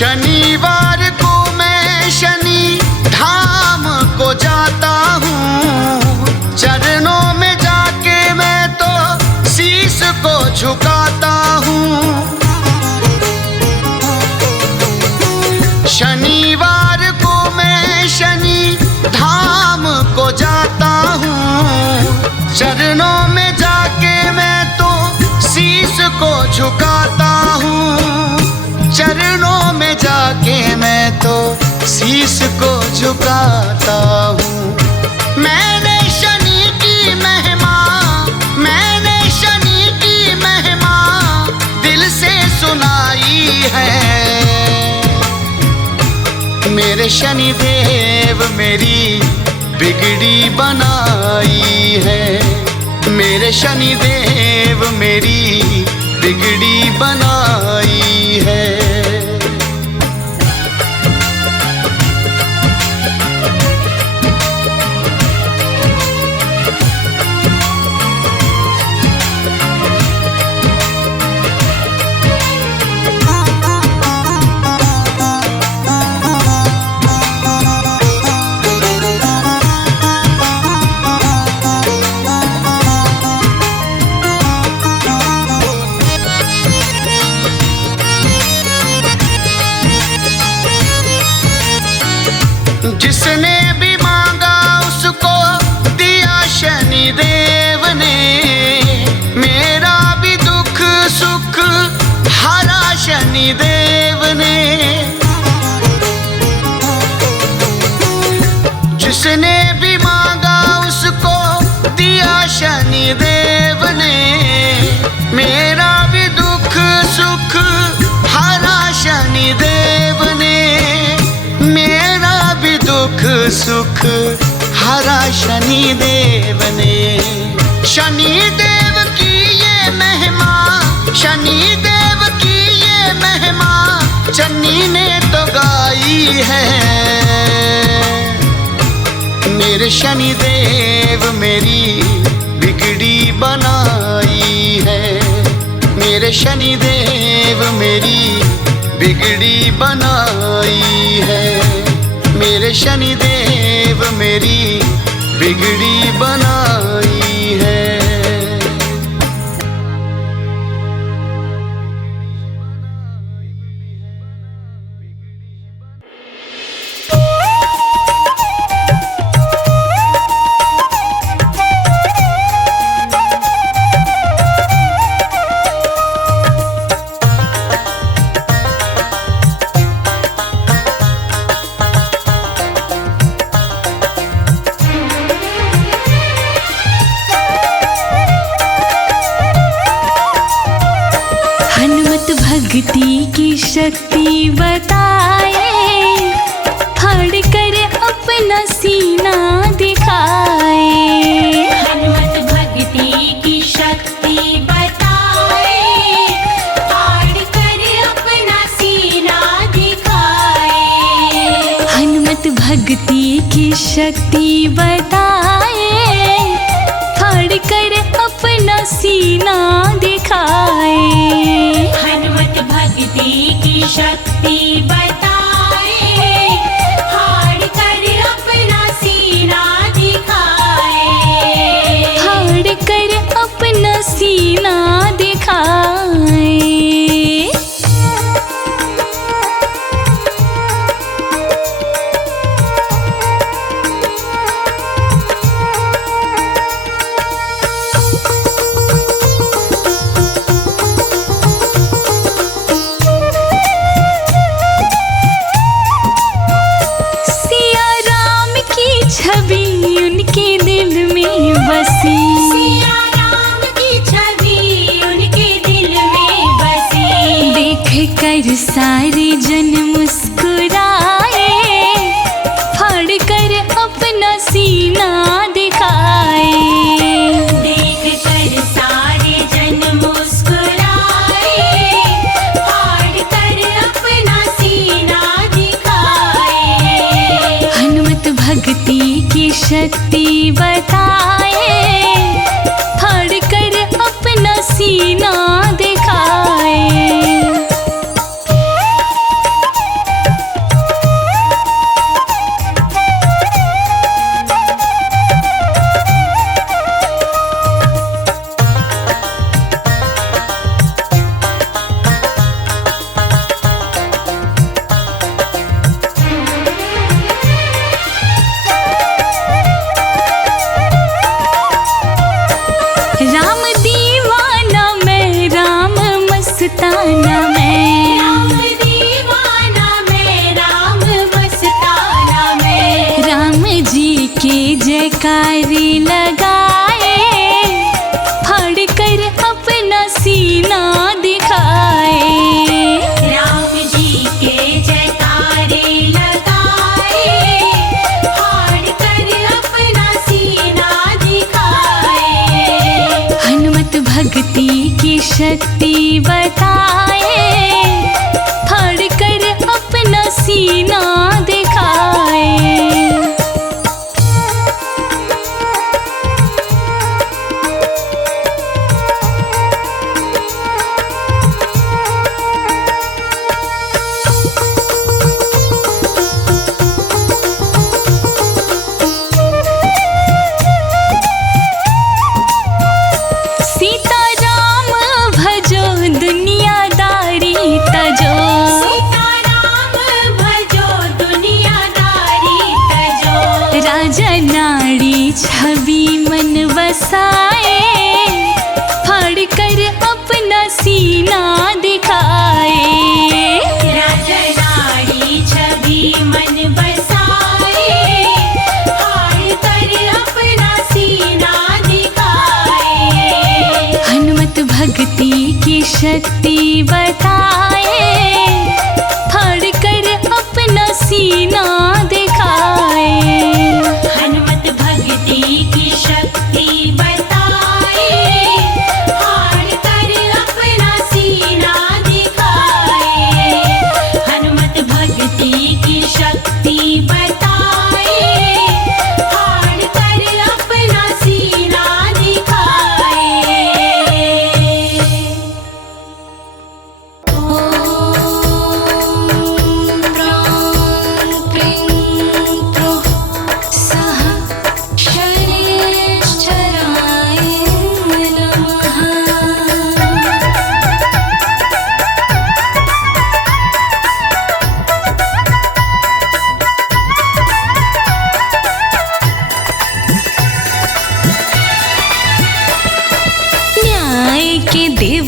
शनिवार को मैं शनि धाम को जाता हूँ। चरणों में जाके मैं तो शीश को झुकाता हूँ। शनिवार को मैं शनि धाम को जाता हूँ। चरणों में जाके मैं तो शीश को झुकाता हूँ। चरणों में जाके मैं तो शीश को झुकाता हूँ। मैंने शनि की महिमा, मैंने शनि की महिमा दिल से सुनाई है। मेरे शनि देव मेरी बिगड़ी बनाई है। मेरे शनि देव मेरी बिगड़ी बनाई है। जिसने भी मांगा उसको दिया शनि देव ने। मेरा भी दुख सुख हरा शनि देव ने। जिसने भी मांगा उसको दिया शनि देव ने। मेरा भी दुख सुख हरा शनि देव ने। मेरा भी दुख सुख हरा शनि देव ने। शनि देव की ये महिमा, शनि देव की ये महिमा शनि ने तो गाई है। मेरे शनि देव मेरी बिगड़ी बनाई है। मेरे शनि देव मेरी बिगड़ी बनाई है। मेरे शनि देव मेरी बिगड़ी बनाई है। भक्ति की शक्ति बताए, फाड़ कर अपना सीना दिखाए। हनुमत भक्ति की शक्ति बताए, फाड़ कर अपना सीना दिखाए। हनुमत भक्ति की शक्ति बताए, फाड़ कर अपना सीना दिखाए। हनुमत भक्ति की शक्ति बताए, फाड़ कर अपना सीना दिखाए। फाड़ कर अपना सीना दिखाए। छवि उनके दिल में बसी, सिया राम की छवि उनके दिल में बसी। देख कर सारे जन मुस्कुराए, फाड़ कर अपना सीना दिखाए। देख कर सारे जन मुस्कुराए, फाड़ कर अपना सीना दिखाए। हनुमत भक्ति की शक्ति बताए, फाड़ कर अपना सीना दिखाए। राम दीवाना मैं, राम मस्ताना मैं, राम दीवाना मैं, राम मस्ताना मैं। राम जी के जयकारे लगाए, फाड़ कर अपना सीना दिखाए। राम जी के जयकारे लगाए, फाड़ कर अपना सीना दिखाए। हनुमत भक्ति की शक्ति बताए, फाड़ कर अपना सीना दिखाए। सीता राम भजो दुनियादारी तजो, सीता राम भजो दुनियादारी तजो। राजा नाड़ी छवि मन बसाए, फाड़ कर अपना सीना दिखाए। राजा नाड़ी छवि मन बसाए, फाड़ कर अपना सीना दिखाए। हनुमत भक्ति की शक्ति बताए, फाड़ कर अपना सीना दिखाए। हनुमत भक्ति की शक्ति बताए, फाड़ कर अपना सीना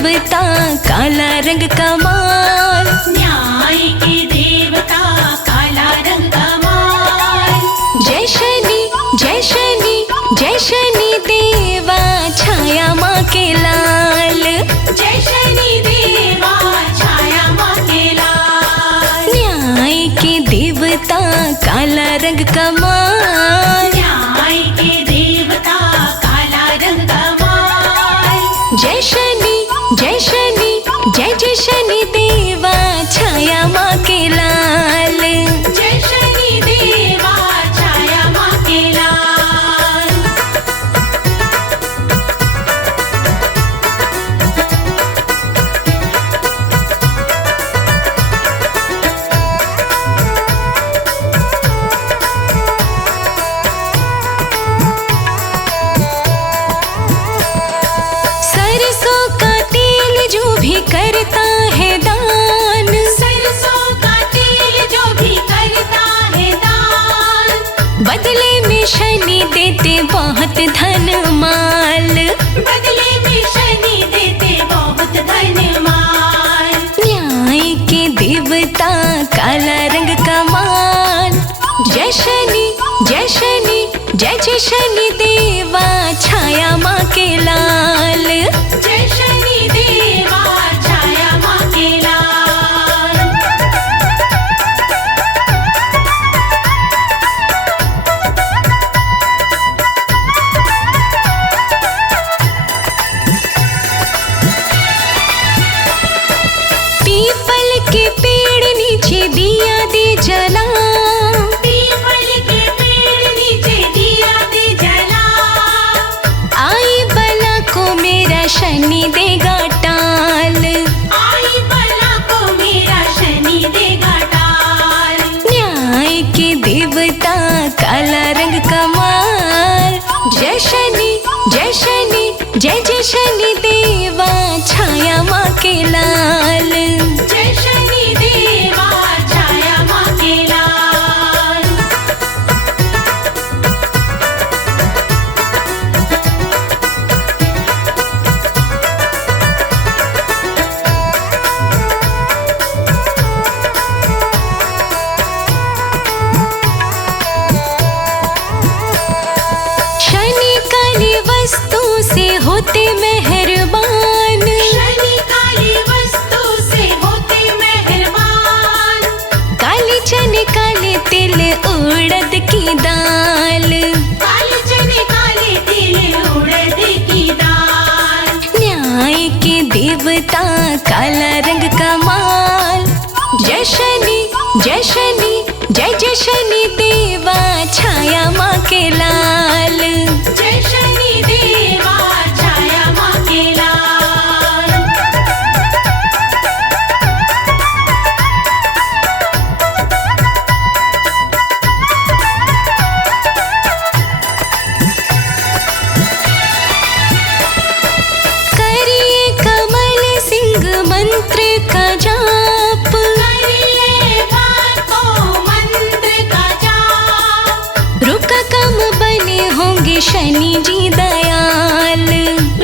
देवता काला रंग कमाल, न्याय के देवता काला रंग कमाल। जय शनि जय शनि जय शनि देवा छाया माँ के लाल, जय शनि देवा छाया माँ के लाल। न्याय के देवता काला रंग कमाल, न्याय के देवता काला रंग कमाल। जय शनि जय शनि जय जय शनि देवा छाया माँ के लाल, जय शनि देवा छाया माँ के लाल। सरसों का तेल जो भी करता है दान, सरसों का तेल जो भी करता है दान, बदले में शनि देते बहुत धन माल, बदले में शनि देते बहुत धन माल। न्याय के देवता काला रंग कमाल, जय शनि जय शनि जय जय शनि देवा छाया माँ के लाल, जय शनि देवा छाया माँ के लाल। पीपल के पेड़ नीचे दिया दे जला, पीपल के पेड़ नीचे दिया दे जला, आई बला को मेरा शनि देगा टाल, आई बला को मेरा शनि देगा टाल। न्याय के देवता काला रंग कमाल, जय शनि जय शनि जय जय शनि देवा छाया माँ के लाल, जय शनि देवा छाया माँ के लाल। शनि काली वस्तु से होते मेहरबान, शनि काली वस्तु से होते मेहरबान, काली चने काले तिल उड़द की दाल, काले चने काले तिल उड़द की दाल। न्याय के देवता काला रंग कमाल, जय शनि जय शनि जय जय शनि देवा छाया माँ के लाल, जय शनि देवा छाया माँ के लाल। करिए कमल सिंह मंत्र का जाप, करिए भक्तों मंत्र का जाप, रुक कम बने होंगे शनि जी दयाल,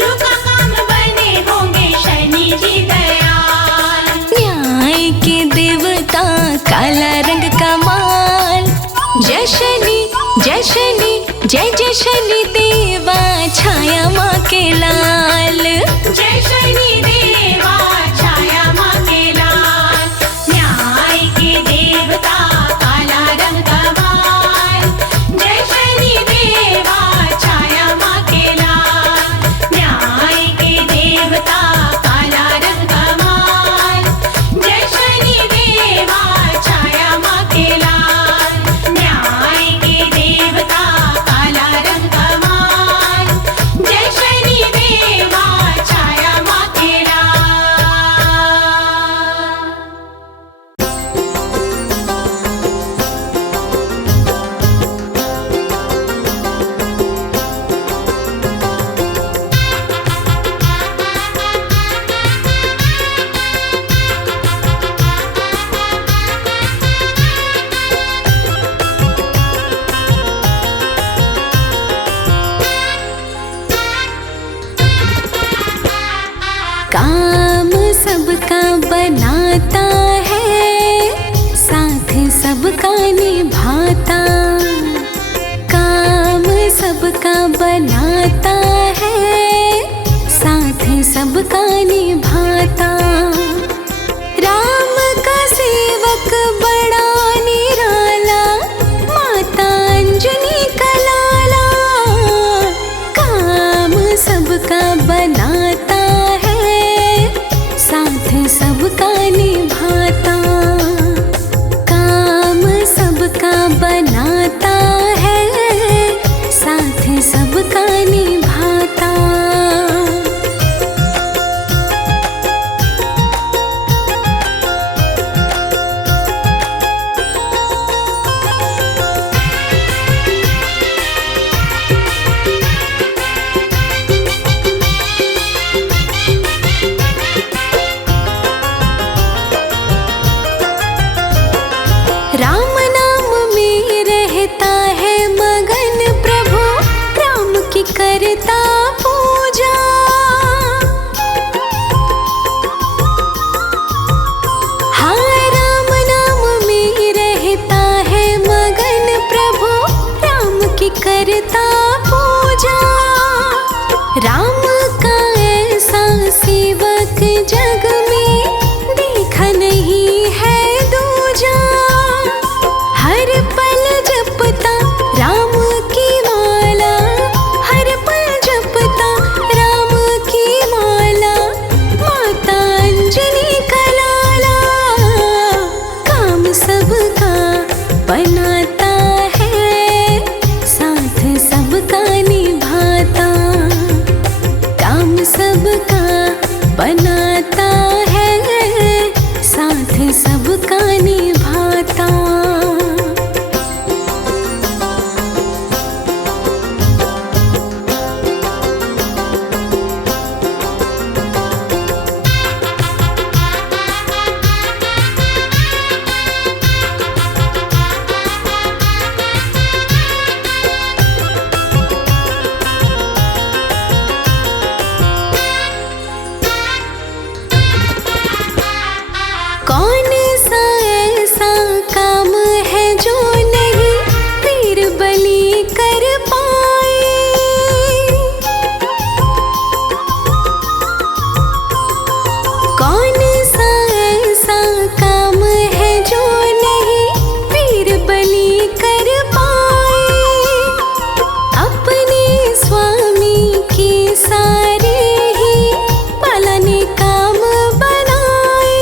रुका काम बने होंगे शनि जी दयाल। न्याय के देवता काला रंग कमाल, जय शनि जय शनि जय जय शनि देवा छाया माँ के लाल, जय शनि देवा छाया माँ के लाल। न्याय के देवता काला रंग कमाल, जय शनि देवा छाया माँ के लाल। न्याय के देवता काला रंग कमाल, जय शनि देवा छाया माँ के लाल। न्याय के देवता काला रंग कमाल, जय शनि देवा छाया माँ के लाल। बनाता है, साथ सबका निभाता। काम सबका बनाता है, साथ सबका निभाता। राम का सेवक बड़ा निराला, माता अंजनी का लाला। काम सबका बनाता है, साथ सबका निभाता। काम सबका बनाता है, साथ सबका निभाता। राम नाम में रहता है मगन प्रभु, राम की करता पूजा। हाँ, राम नाम में रहता है मगन प्रभु, राम की करता पूजा। राम का ऐसा सेवक जग में देखा नहीं है दूजा। हर पल जपता राम की माला, हर पल जपता राम की माला। माता अंजनी का लाला, काम सबका बनाता है, साथ सबका निभाता। काम सबका बनाता है, साथ सबका निभाता। कौन सा ऐसा काम है जो नहीं वीर बलि कर पाए। कौन सा ऐसा काम है जो नहीं वीर बलि कर पाए। अपने स्वामी के सारे ही पालने काम बनाए।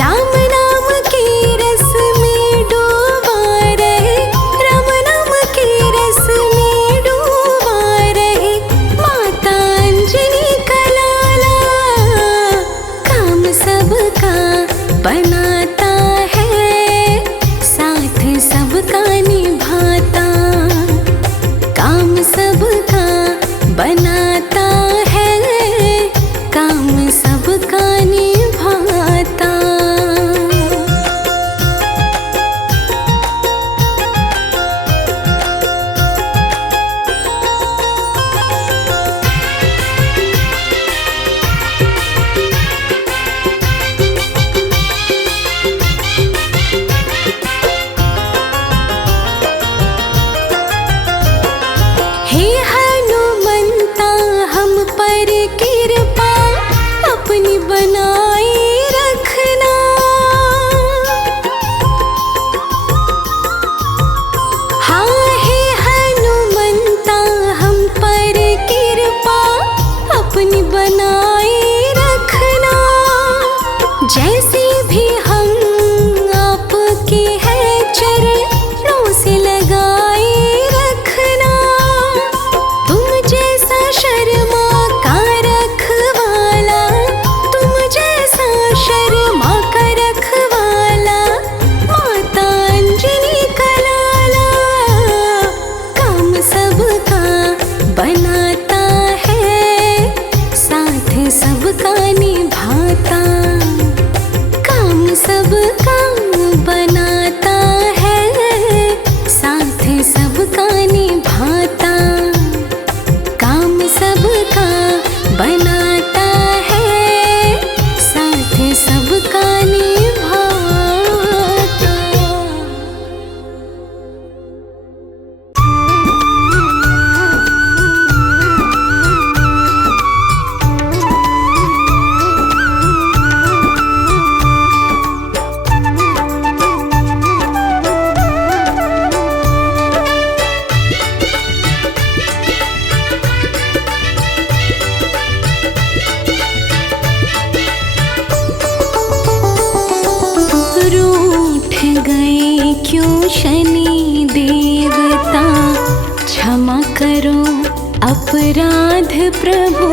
राम नाम के रस में डूबा रहे, राम नाम के रस में डूबा रहे। माता अंजनी का लाला, काम सबका बनाता है, साथ सबका निभाता। काम सबका बनाता है, काम सबका निभाता। हे हनुमंता, हम पर कृपा अपनी बनाए रखना। हाँ, हे हनुमंता, हम पर कृपा अपनी बनाए रखना। जैसे भी हम आपके हैं चरणों से लगाए रखना। तुम जैसा शर्मा का रखवाला, तुम जैसा शर्मा का रखवाला। माता अंजनी का लाला, काम सबका बनाता है, साथ सबका निभाता। काम सबका बनाता है, साथ सबका निभाता। काम सबका बनाता है, साथ क्षमा करो अपराध प्रभु,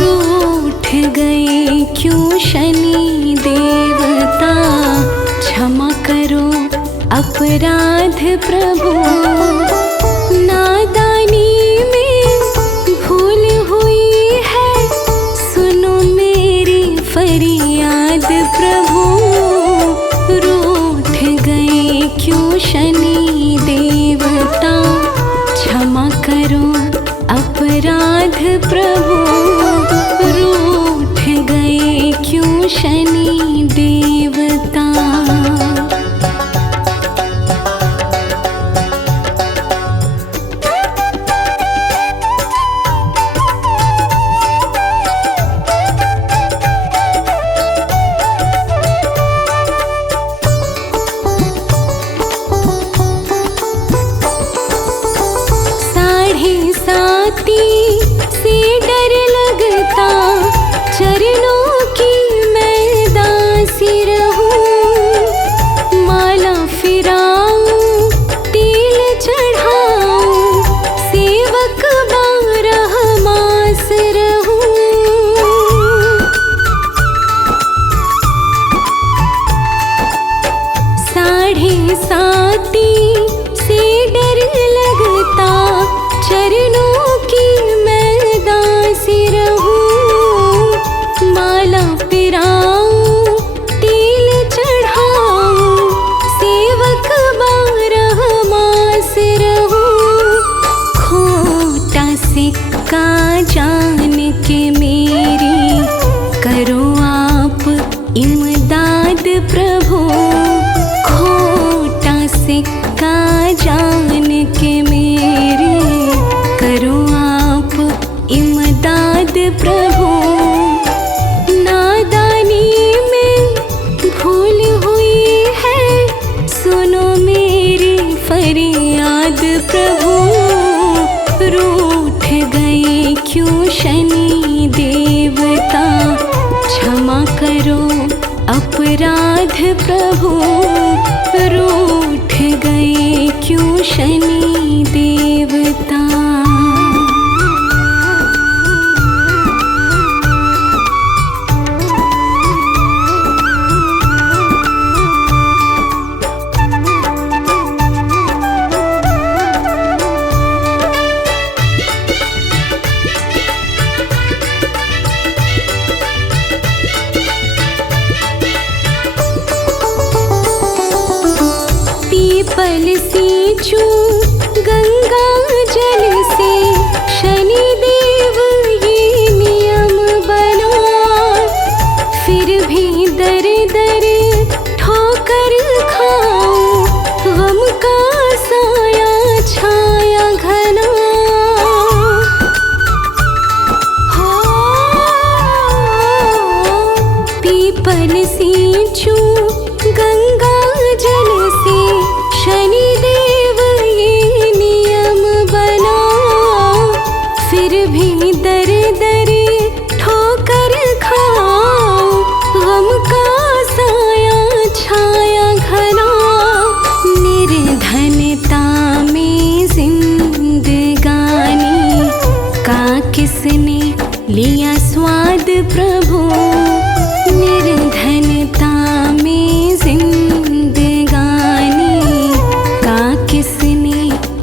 रूठ गए क्यों शनि देवता। क्षमा करो अपराध प्रभु, नादानी में भूल हुई है, सुनो मेरी फरियाद प्रभु। रूठ गए क्यों शनि देवता, क्षमा करो अपराध प्रभु। रूठ गए क्यों शनि देवता। से डर लगता, चरणों की मैं दासी रहूं। माला फिराऊं, तेल चढ़ाऊं, सेवक 12 मास रहूं। साढ़े साती से डर लगता, चरणों की मैं दासी रहूं। माला फिराऊं, तेल चढ़ाऊं, सेवक 12 मास रहूं। खोटा सिक्का जान के मेरी करो आप इमदाद प्रभु। खोटा सिक्का जान के मेरी करो आप इमदाद प्रभु। नादानी में भूल हुई है, सुनो मेरी फरियाद प्रभु। रूठ गए क्यों शनि देवता, क्षमा करो अपराध प्रभु। रूठ गए क्यों शनि देवता। पीपल सींचू गंगा जल से, शनि देव ये नियम बना। फिर भी दर दर ठोकर खाऊं, गम का साया छाया घना। हो पीपल सींचू गंगा जल से, शनि देव ये नियम बना। फिर भी दर दर ठोकर खाऊं, गम का साया छाया घना। निर्धनता में जिंदगानी का किसने लिया स्वाद प्रभु। निर्धनता में जिंदगानी का किसने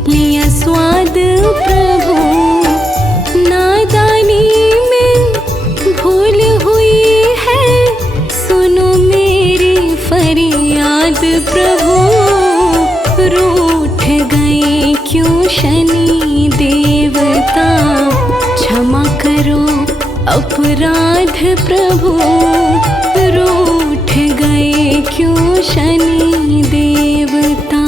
लिया स्वाद प्रभु। नादानी में भूल हुई है, सुनो मेरी फरियाद प्रभु। रूठ गए क्यों शनि देवता, क्षमा करो अपराध प्रभु। रूठ गए क्यों शनि देवता।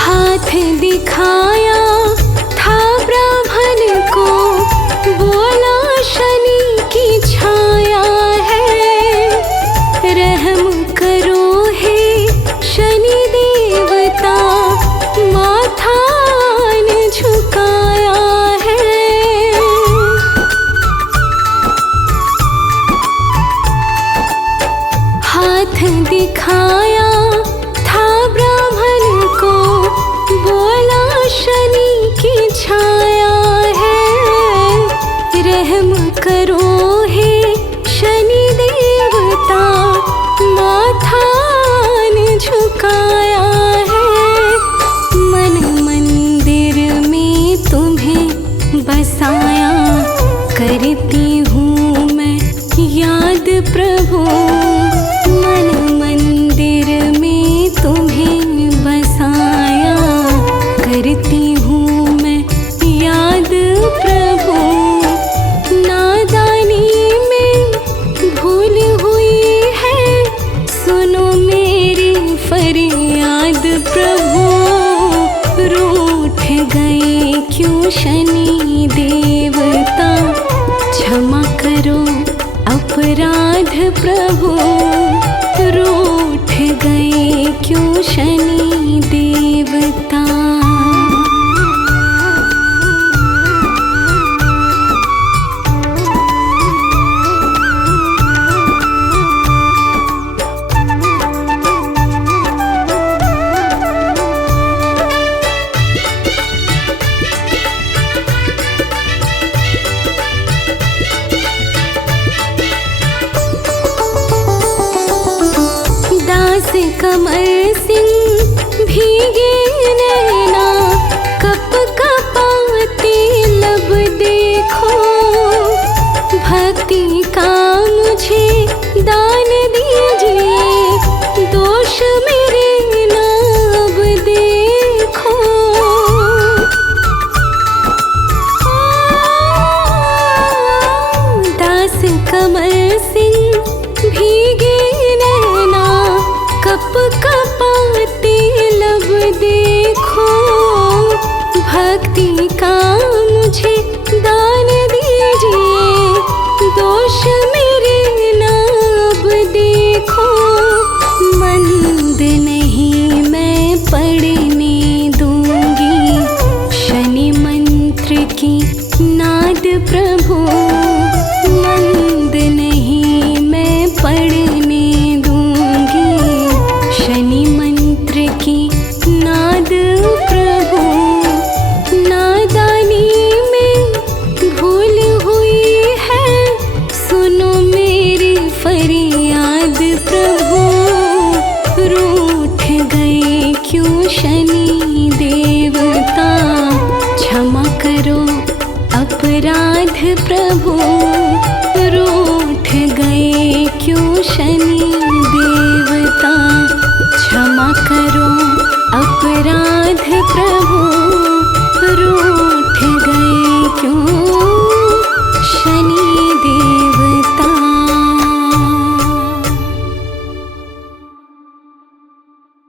हाथ दिखाया था ब्राह्मण को, बोला शनि की छाया। हाथ दिखाया था ब्राह्मण को, बोला शनि की छाया है, रहम करो हे शनि देवता, माथा न झुकाया है। मन मंदिर में तुम्हें बसाया, करती हूँ मैं याद प्रभु। मन मंदिर में तुम्हें बसाया, करती हूँ मैं याद प्रभु। नादानी में भूल हुई है, सुनो मेरी फरियाद प्रभु। रूठ गए क्यों शनि देवता, क्षमा करो अपराध प्रभु। रूठ गए क्यों शनि देवता। दास कमल सिंह भीगे नैना, कप कपाती लब देखो। भक्ति का मुझे दान दीजिए, दोष मेरे नाम देखो। दास कमल सिंह भीगे नैना, कप कपाती लब देखो। भक्ति का मुझे दान दीजिए, दोष मेरे नाम देखो। मंद नहीं मैं पढ़ने दूंगी, शनि मंत्र की नाद प्रभु। मंद नहीं मैं पढ़ने दूंगी, शनि मंत्र की नाद प्रभु। नादानी में भूल हुई है, सुनो मेरी फरियाद प्रभु। रूठ गए क्यों शनि देवता, क्षमा करो अपराध प्रभु। रूठ गए क्यों शनि देवता।